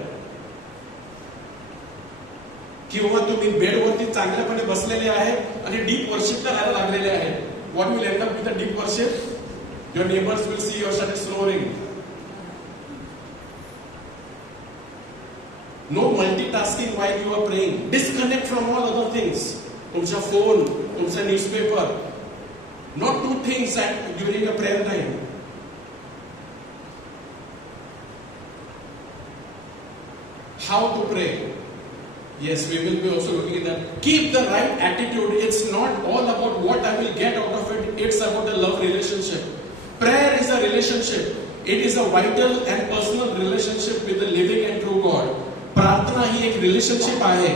किंवा तुम्ही बेडवरती चांगल्यापणे बसलेले आहे आणि डीप वर्शिप करायला लागलेले आहे. What will end up with the deep worship? Your neighbours will see your start snoring. No multitasking while you are praying. Disconnect from all other things. तुमचा फोन, तुमचा newspaper. Not two things during a prayer time. How to pray? Yes, we will be also looking at that. Keep the right attitude. It's not all about what I will get out of it. It's about a love relationship. Prayer is a relationship. It is a vital and personal relationship with the living and true God. प्रार्थना ही एक relationship आहे.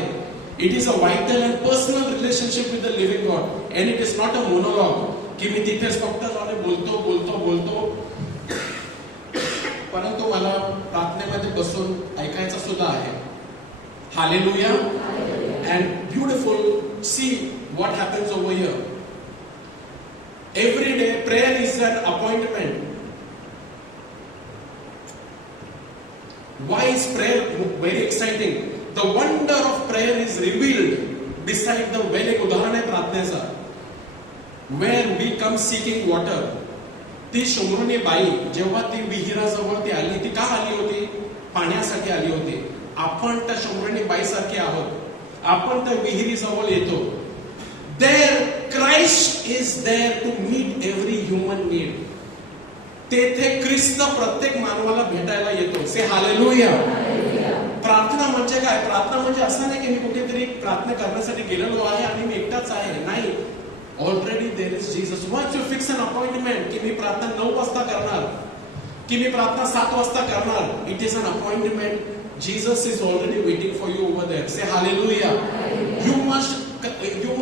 It is a vital and personal relationship with the living God. And it is not a monologue. की मी तिथेच फक्त जाऊन बोलतो परंतु मला प्रार्थनेमध्ये बसून ऐकायचं सुद्धा आहे. Hallelujah. And beautiful, see what happens over here. Every day prayer is an appointment. Why is prayer very exciting? The wonder of prayer is revealed beside the well. एक उदाहरण आहे प्रार्थनेचा. Where we come seeking water. ती शमरूनी बाई जेव्हा ती विहिराजवळ ती आली, ती का आली होती? पाण्यासाठी आली होती. आपण त्या शमरूनी बाईसारखे आहोत. आपण त्या विहिरीजवळ येतो. There Christ is there to meet every human need. तेथे ख्रिस्त प्रत्येक मानवाला भेटायला येतो. से हालेलुया. प्रार्थना म्हणजे काय? प्रार्थना म्हणजे असं नाही की मी कुठेतरी प्रार्थना करण्यासाठी गेलेलो आहे आणि मी एकटाच आहे. नाही. Already there is Jesus. Once you fix an appointment, कि मी प्रार्थना 9 वाजता करणार, कि मी प्रार्थना 7 वाजता करणार, it is an appointment. Jesus is already waiting for you over there. Say hallelujah. You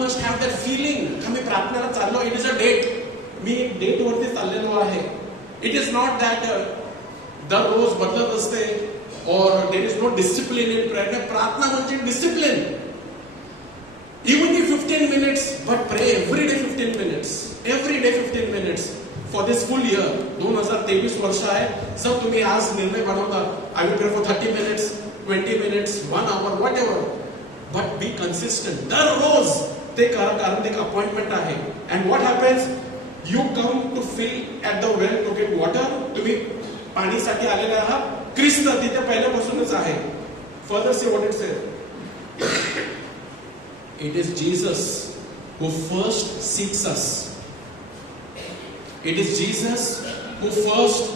must have that feeling. कि मी प्रार्थनेला चाललो. It is a date. मी एक डेट वरती चाललेलो आहे. It is not that दररोज बदलत असते or there is no discipline in prayer. प्रार्थना म्हणजे discipline. Even if 15 minutes, but pray every day 15 minutes. Every day 15 minutes. For this full year, 2023 वर्ष आहे. जर तुम्ही आज निर्णय बनवता, I will pray for 30 minutes, 20 minutes, 1 hour, whatever. But be consistent. दररोज ते करा, कारण ते एक अपॉइंटमेंट आहे. And what happens? You come to fill at the well to get water. तुम्ही पाणीसाठी आलेले आहात. ख्रिस्त तिथे पहिल्यापासूनच आहे. Further see what it says. It is Jesus who first seeks us. It is Jesus who first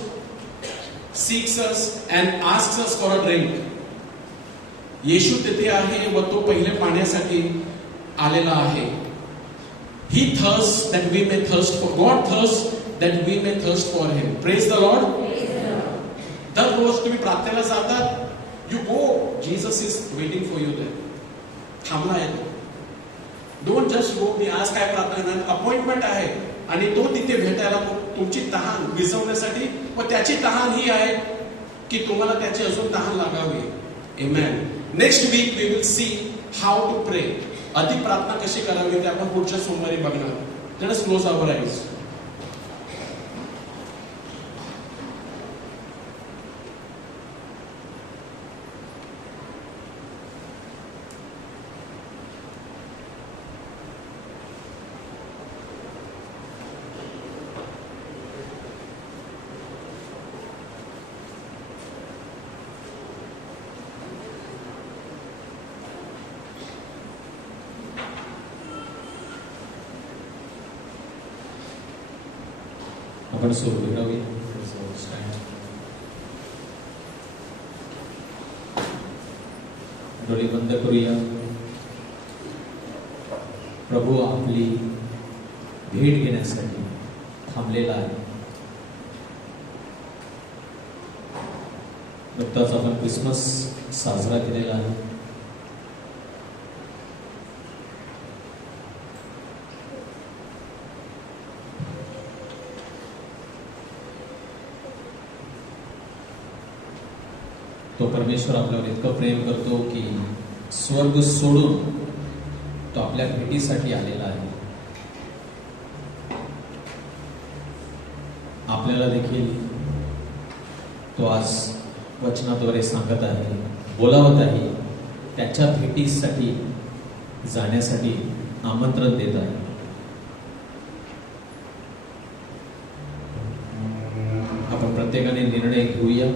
seeks us and asks us for a drink. येशू तिथे आहे व तो पहिले पाण्यासाठी आलेला आहे. He thirsts that we may thirst for God. Thirsts that we may thirst for Him. Praise the Lord. दररोज तुम्ही प्रार्थनेला जातात. You go. Jesus is waiting for you there. थांबला आहे तो. Don't just go. मी आज काय प्रार्थना, अपॉइंटमेंट आहे आणि तो तिथे भेटायला तुमची तहान विझवण्यासाठी. व त्याची तहान ही आहे की तुम्हाला त्याची अजून तहान लागावी. Amen. Next week we will see how to pray. अधिक प्रार्थना कशी करावी ते आपण पुढच्या सोमवारी बघणार. Let us close our eyes. आपण सुरू करूया. डोळे बंद करूया. प्रभू आपली भेट घेण्यासाठी थांबलेला आहे. नुकताच आपण क्रिसमस साजरा केलेला आहे. तो परमेश्वर आपल्यावर इतकं प्रेम करतो की स्वर्ग सोडून तो आपल्या भेटीसाठी आलेला आहे. आपल्याला देखील तो आज वचनाद्वारे सांगत आहे, बोलावत आहे, त्याच्या भेटीसाठी जाण्यासाठी आमंत्रण देत आहे. आपण प्रत्येकाने निर्णय घेऊया.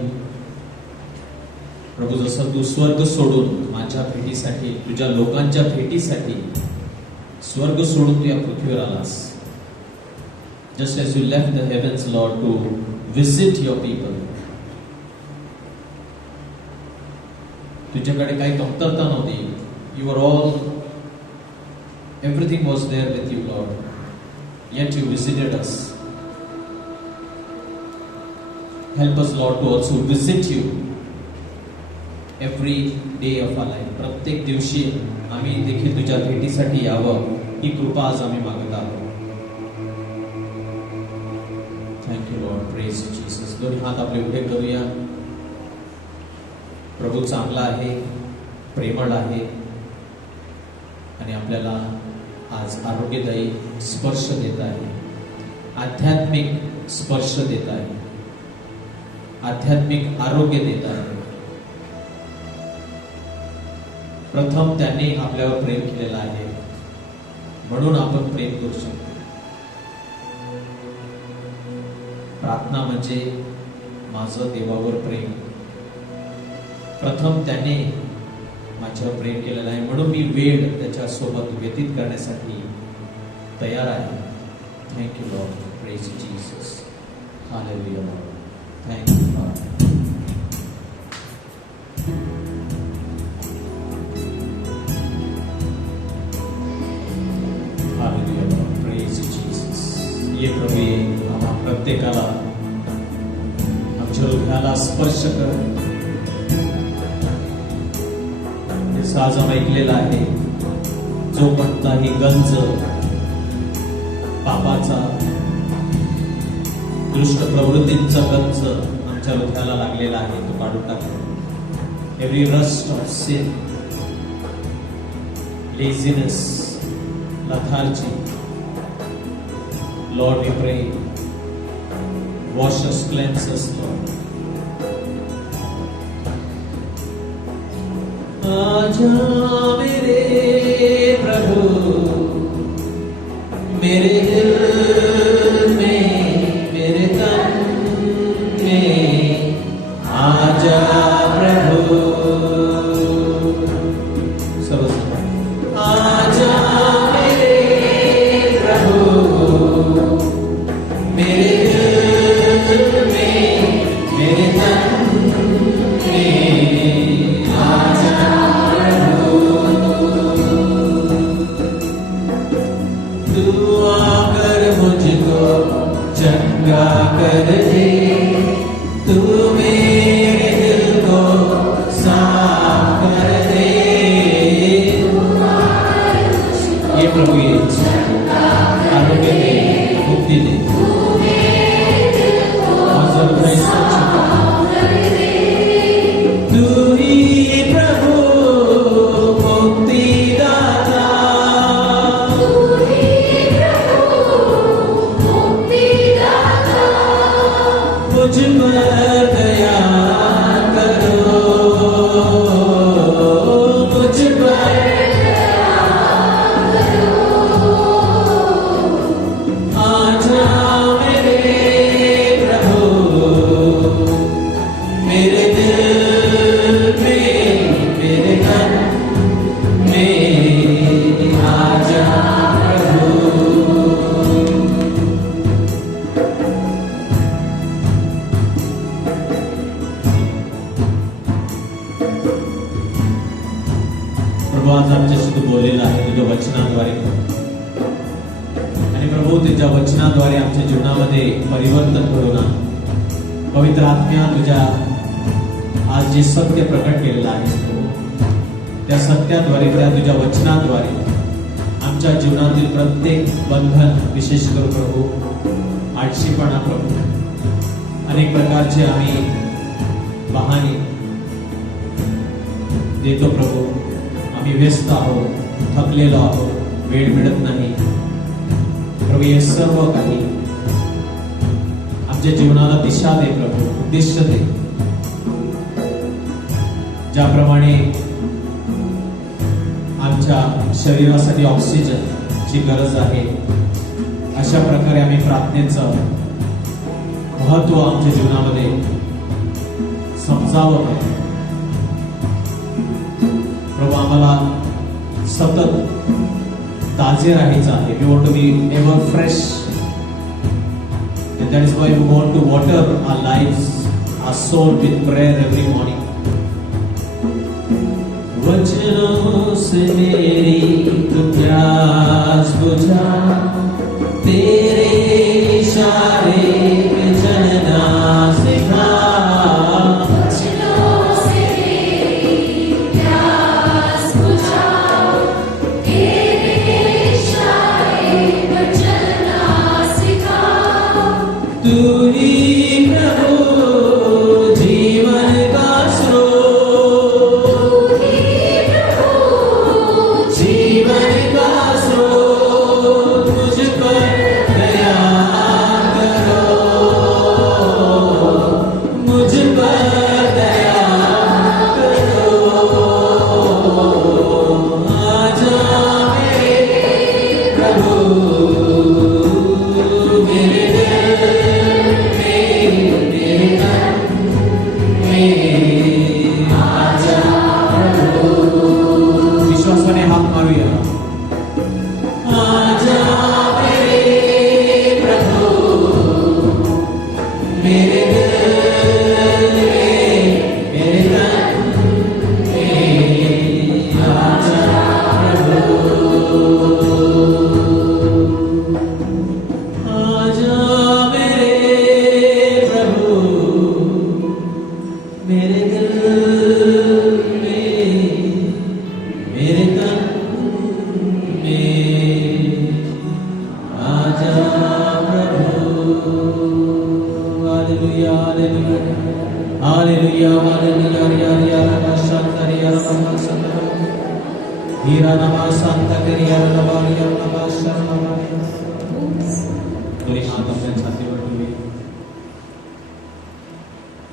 प्रभू, जसं तू स्वर्ग सोडून माझ्या भेटीसाठी, तुझ्या लोकांच्या भेटीसाठी स्वर्ग सोडून तू या पृथ्वीवर आलास. Just as you left the heavens Lord to visit your people. तुझ्याकडे काही कमतरता नव्हती. You are all, everything was there with you Lord, yet you visited us. Help us Lord to also visit you every day of our life. प्रत्येक दिवशी आम्ही देखील तुझ्या भेटीसाठी यावं, ही कृपा आज आम्ही मागत आहोत. Thank you Lord, praise Jesus. दोन्ही हात आपले उभे करूया. प्रभू चांगला आहे, प्रेमळ आहे आणि आपल्याला आज आरोग्यदायी स्पर्श देत आहे, आध्यात्मिक स्पर्श देत आहे, आध्यात्मिक आरोग्य देत आहे. प्रथम त्यांनी आपल्यावर प्रेम केलेलं आहे म्हणून आपण प्रेम करू शकतो. प्रार्थना म्हणजे माझं देवावर प्रेम. प्रथम त्याने माझ्यावर प्रेम केलेलं आहे म्हणून मी वेळ त्याच्यासोबत व्यतीत करण्यासाठी तयार आहे. Thank you Lord, praise Jesus. Hallelujah Lord, thank you Lord. ये प्रभू, आम्हा प्रत्येकाला आमच्या हृदयाला स्पर्श कर. जसं आज आम्ही ऐकलेलं आहे, जो कोणताही गंज पापाचा, दुष्ट प्रवृत्तींचा गंज आमच्या हृदयाला लागलेला आहे तो काढून टाक. Every rust of sin, laziness, lethargy, Lord, we pray, wash us, cleanse us, Lord. आजा मेरे प्रभु, मेरे दिल में, मेरे तन में आजा प्रभु. सब आजा मेरे दिल में, मेरे तन में आजा प्रभु. तू आकर मुझको वचनाद्वारे आमच्या जीवनामध्ये परिवर्तन घडवून आण. पवित्र आत्म्या, तुझ्या आज जे सत्य प्रकट केलेलं आहे त्या सत्याद्वारे, त्या तुझ्या वचनाद्वारे आमच्या जीवनातील प्रत्येक बंधन, विशेष करून प्रभू आळशीपणा, प्रभू अनेक प्रकारचे आम्ही बहाणे देतो प्रभू. आम्ही व्यस्त आहोत, थकलेलो आहोत, वेळ मिळत नाही प्रभू. हे सर्व काही आमच्या जीवनाला दिशा दे प्रभू, उद्दिष्ट दे. ज्याप्रमाणे आमच्या शरीरासाठी ऑक्सिजनची गरज आहे, अशा प्रकारे आम्ही प्रार्थनेचं महत्व आमच्या जीवनामध्ये समजावं प्रभू. आम्हाला सतत ताजे राहायचं आहे. We want to be ever fresh, and that is why we want to water our lives, our soul with prayer every morning. वचनों से मेरी तू प्यास बुझा, तेरे इशारे पे चलना सिखा.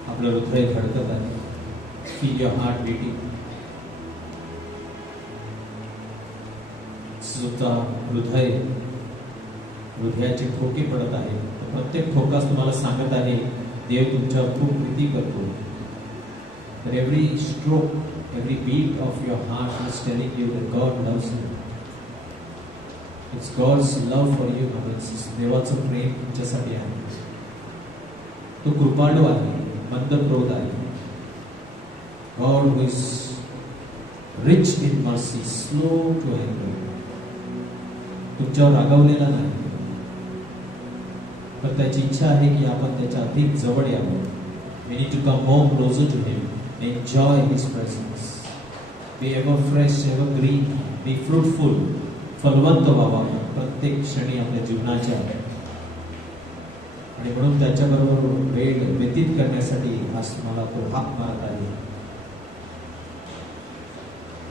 आपलं हृदय धडकत आहे. Feel your heart beating. सुद्धा हृदयाचे ठोके पडत आहे. प्रत्येक ठोकास तुम्हाला सांगत आहे देव तुमच्यावर खूप प्रीती करतो. तर every stroke, every beat of your heart is telling you that God loves you. It's God's love for you. देवाचं प्रेम तुमच्यासाठी आहे. तो कृपाळू आहे, मंदक्रोध आहे. God who is rich in mercy, slow to anger. तुमच्यावर रागावलेला नाही, पण त्याची इच्छा आहे की आपण त्याच्या अधिक जवळ यावं. We need to come more closer to him, enjoy his presence, be ever fresh, ever green, be fruitful, फलवंत व्हावा प्रत्येक क्षणी आपल्या जीवनाच्या. आणि म्हणून त्याच्याबरोबर वेळ व्यतीत करण्यासाठी आज मला तो हाक मारत आहे.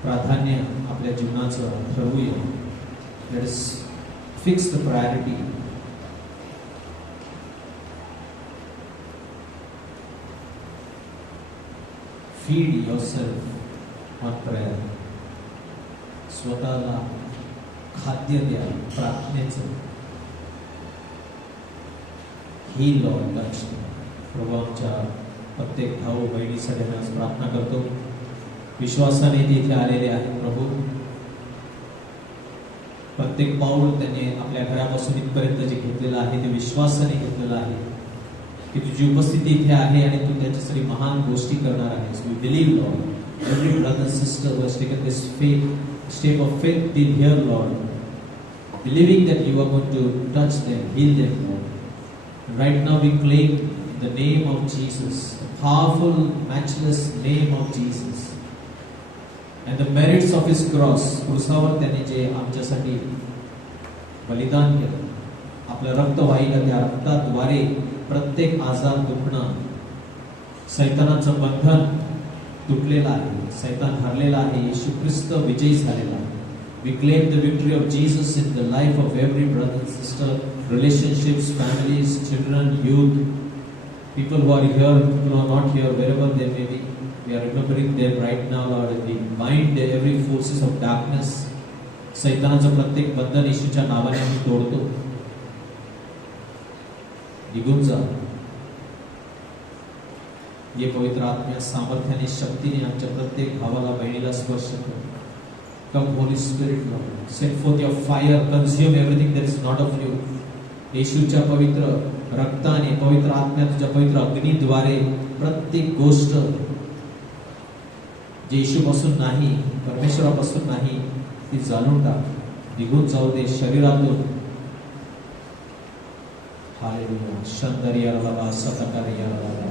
प्राधान्य आपल्या जीवनाचं ठरवूया. Let us fix the priority. Feed yourself on prayer. स्वतःला खाद्य द्या प्रार्थनेचं. ही लॉर्ड टच. प्रभू आमच्या प्रत्येक भाऊ बहिणीसाठी आज प्रार्थना करतो. विश्वासाने ते इथे आलेले आहेत प्रभू. प्रत्येक पाऊल त्यांनी आपल्या घरापासून इथपर्यंत जे घेतलेलं आहे ते विश्वासाने घेतलेलं आहे की तुझी उपस्थिती इथे आहे आणि तू त्याच्यासाठी महान गोष्टी करणार आहेस. We believe Lord. Every brother sister who has taken this faith step of faith till here Lord. believing that you are going to touch them, heal them, Lord. And right now we claim the name of Jesus, the powerful, matchless name of Jesus, and the merits of His cross. क्रूसावर त्याने जे आमच्यासाठी बलिदान केलं, आपलं रक्त वाहिलं, त्या रक्ताद्वारे प्रत्येक आजार दुखणं, सैतानाचं बंधन तुटलेलं आहे, सैतान हरलेला आहे, येशू ख्रिस्त विजयी झालेला आहे. We claim the victory of Jesus in the life of every brother and sister, relationships, families, children, youth, people who are here, people who are not here, wherever they may be. We are remembering them right now, Lord, and we bind every forces of darkness. सैतानाचं प्रत्येक बंधन येशूच्या नावाने आम्ही तोडतो. निघून जा. ये पवित्र आत्म्या सामर्थ्याने, शक्तीने आमच्या प्रत्येक भावाला, बहिणीला स्पर्श कर. Come, Holy Spirit, Lord. Send forth your fire, consume everything that is not of you. येशूच्या पवित्र रक्ताने, पवित्र आत्म्या, तुझ्या पवित्र अग्नीद्वारे प्रत्येक गोष्ट जे येशूपासून नाही, परमेश्वरापासून नाही, ती जाणून टाक, निघून जाऊ दे शरीरातून. हालेलुया. शंदरिया लबा सतकरिया लबा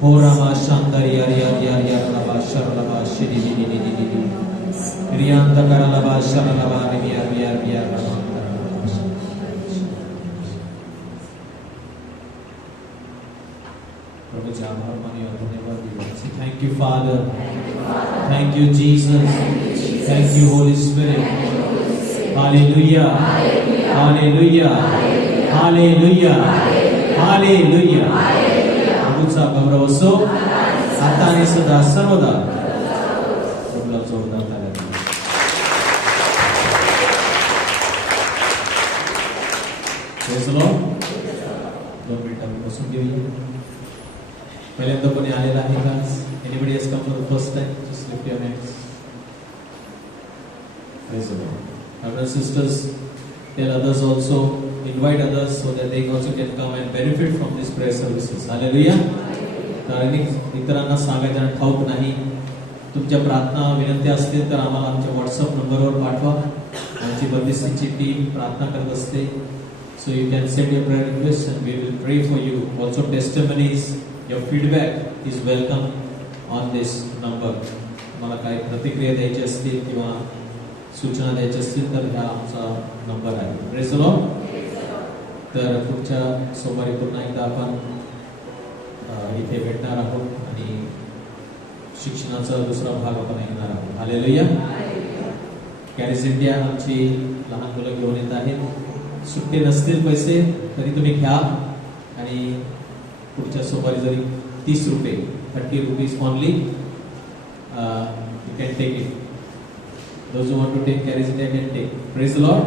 होरामा शंदरिया रिया लबा शरलबा शिदिदिदिदिदिदि रियांदकरा लबा शरलबा रिया लबा. प्रभु जी आभार मानिए और धन्यवाद दिए. Thank you, Father. Thank you, Jesus. Thank you, Holy Spirit. Hallelujah. Hallelujah. Hallelujah. Hallelujah. प्रभूचा गौरव असो आता आणि सदा सर्वदा. प्रभूला जोरदार ताली द्या. Praise the Lord. 2 मिनिटांनी बसून घेऊया. पहिल्यांदा कोणी आलेला आहे का? Anybody has come for the first time? Just lift your hands. Praise the Lord. Brothers and sisters, tell others also, invite others so that they also can come and benefit from these prayer services. Hallelujah. तर अनेक इतरांना सांगायचं ठाऊक नाही. तुमच्या प्रार्थना विनंती असतील तर आम्हाला आमच्या व्हॉट्सअप नंबरवर पाठवा. आमची बंदिस्तीची टीम प्रार्थना करत असते. So you can send your prayer requests and we will pray for you. Also testimonies, your feedback is welcome on this number. तुम्हाला काही प्रतिक्रिया द्यायची असतील किंवा सूचना द्यायची असतील तर हा आमचा नंबर आहे. Praise the Lord. तर पुढच्या सोमवारी पुन्हा एकदा आपण इथे भेटणार आहोत आणि शिक्षणाचा दुसरा भाग आपण ऐकणार आहोत. हालेलुया. कॅरिज इंडिया आमची लहान मुलं घेऊन येत आहेत. सुट्टे नसतील पैसे तरी तुम्ही घ्या आणि पुढच्या सोमवारी जरी 30 रुपये, 30 rupees only, you can take it. Those who want to take Kairos India can take. Praise the Lord.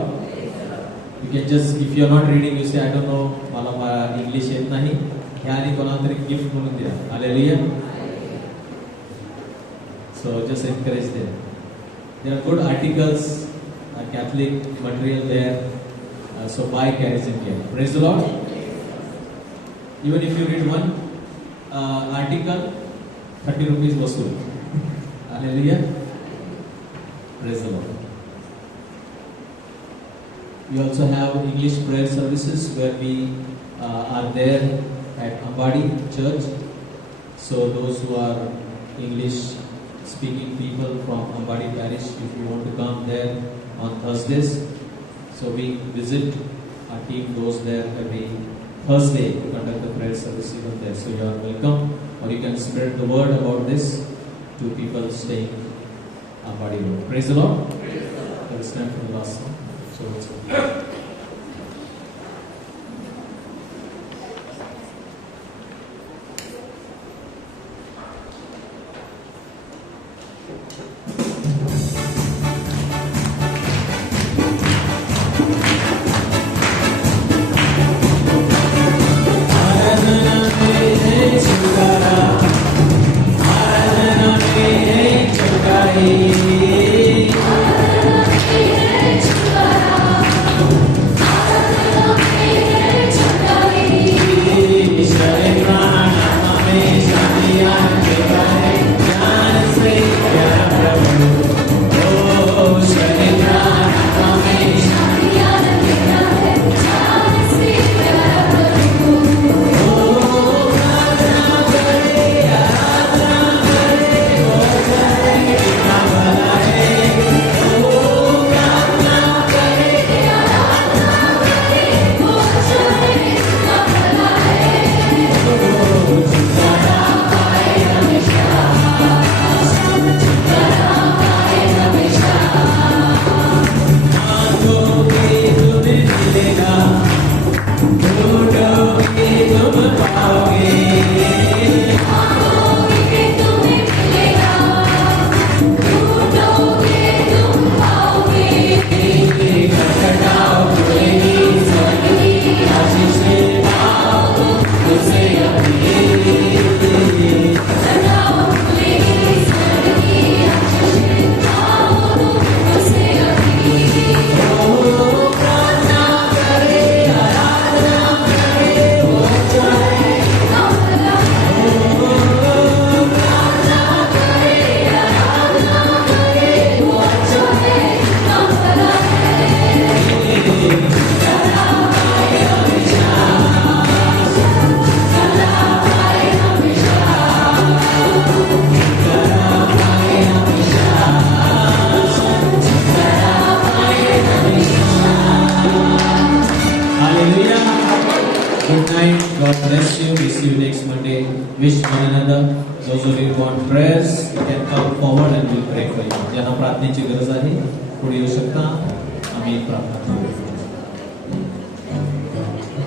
You can just, if you are not reading, you say, I don't know, मला इंग्लिश येत नाही, ह्या आणि कोणाला तरी गिफ्ट म्हणून द्या. Hallelujah. So just encourage them. There are good articles, Catholic material there. So buy Kairos India. Praise the Lord. Even if you read one article, 30 rupees vasool. Hallelujah. Praise the Lord. We also have English prayer services where we are there at Ambadi Church. So those who are English speaking people from Ambadi Parish, if you want to come there on Thursdays, so we visit, our team goes there every Thursday to conduct the prayer service even there. So you are welcome, or you can spread the word about this to people staying Ambadi Road. Praise the Lord. Let us stand for the last song. So let's go. Hey, wish one another. Those who really want prayers, you can come forward and we'll pray for you. ज्यांना प्रार्थनेची गरज आहे पुढे येऊ शकता. आम्ही प्रार्थना करू.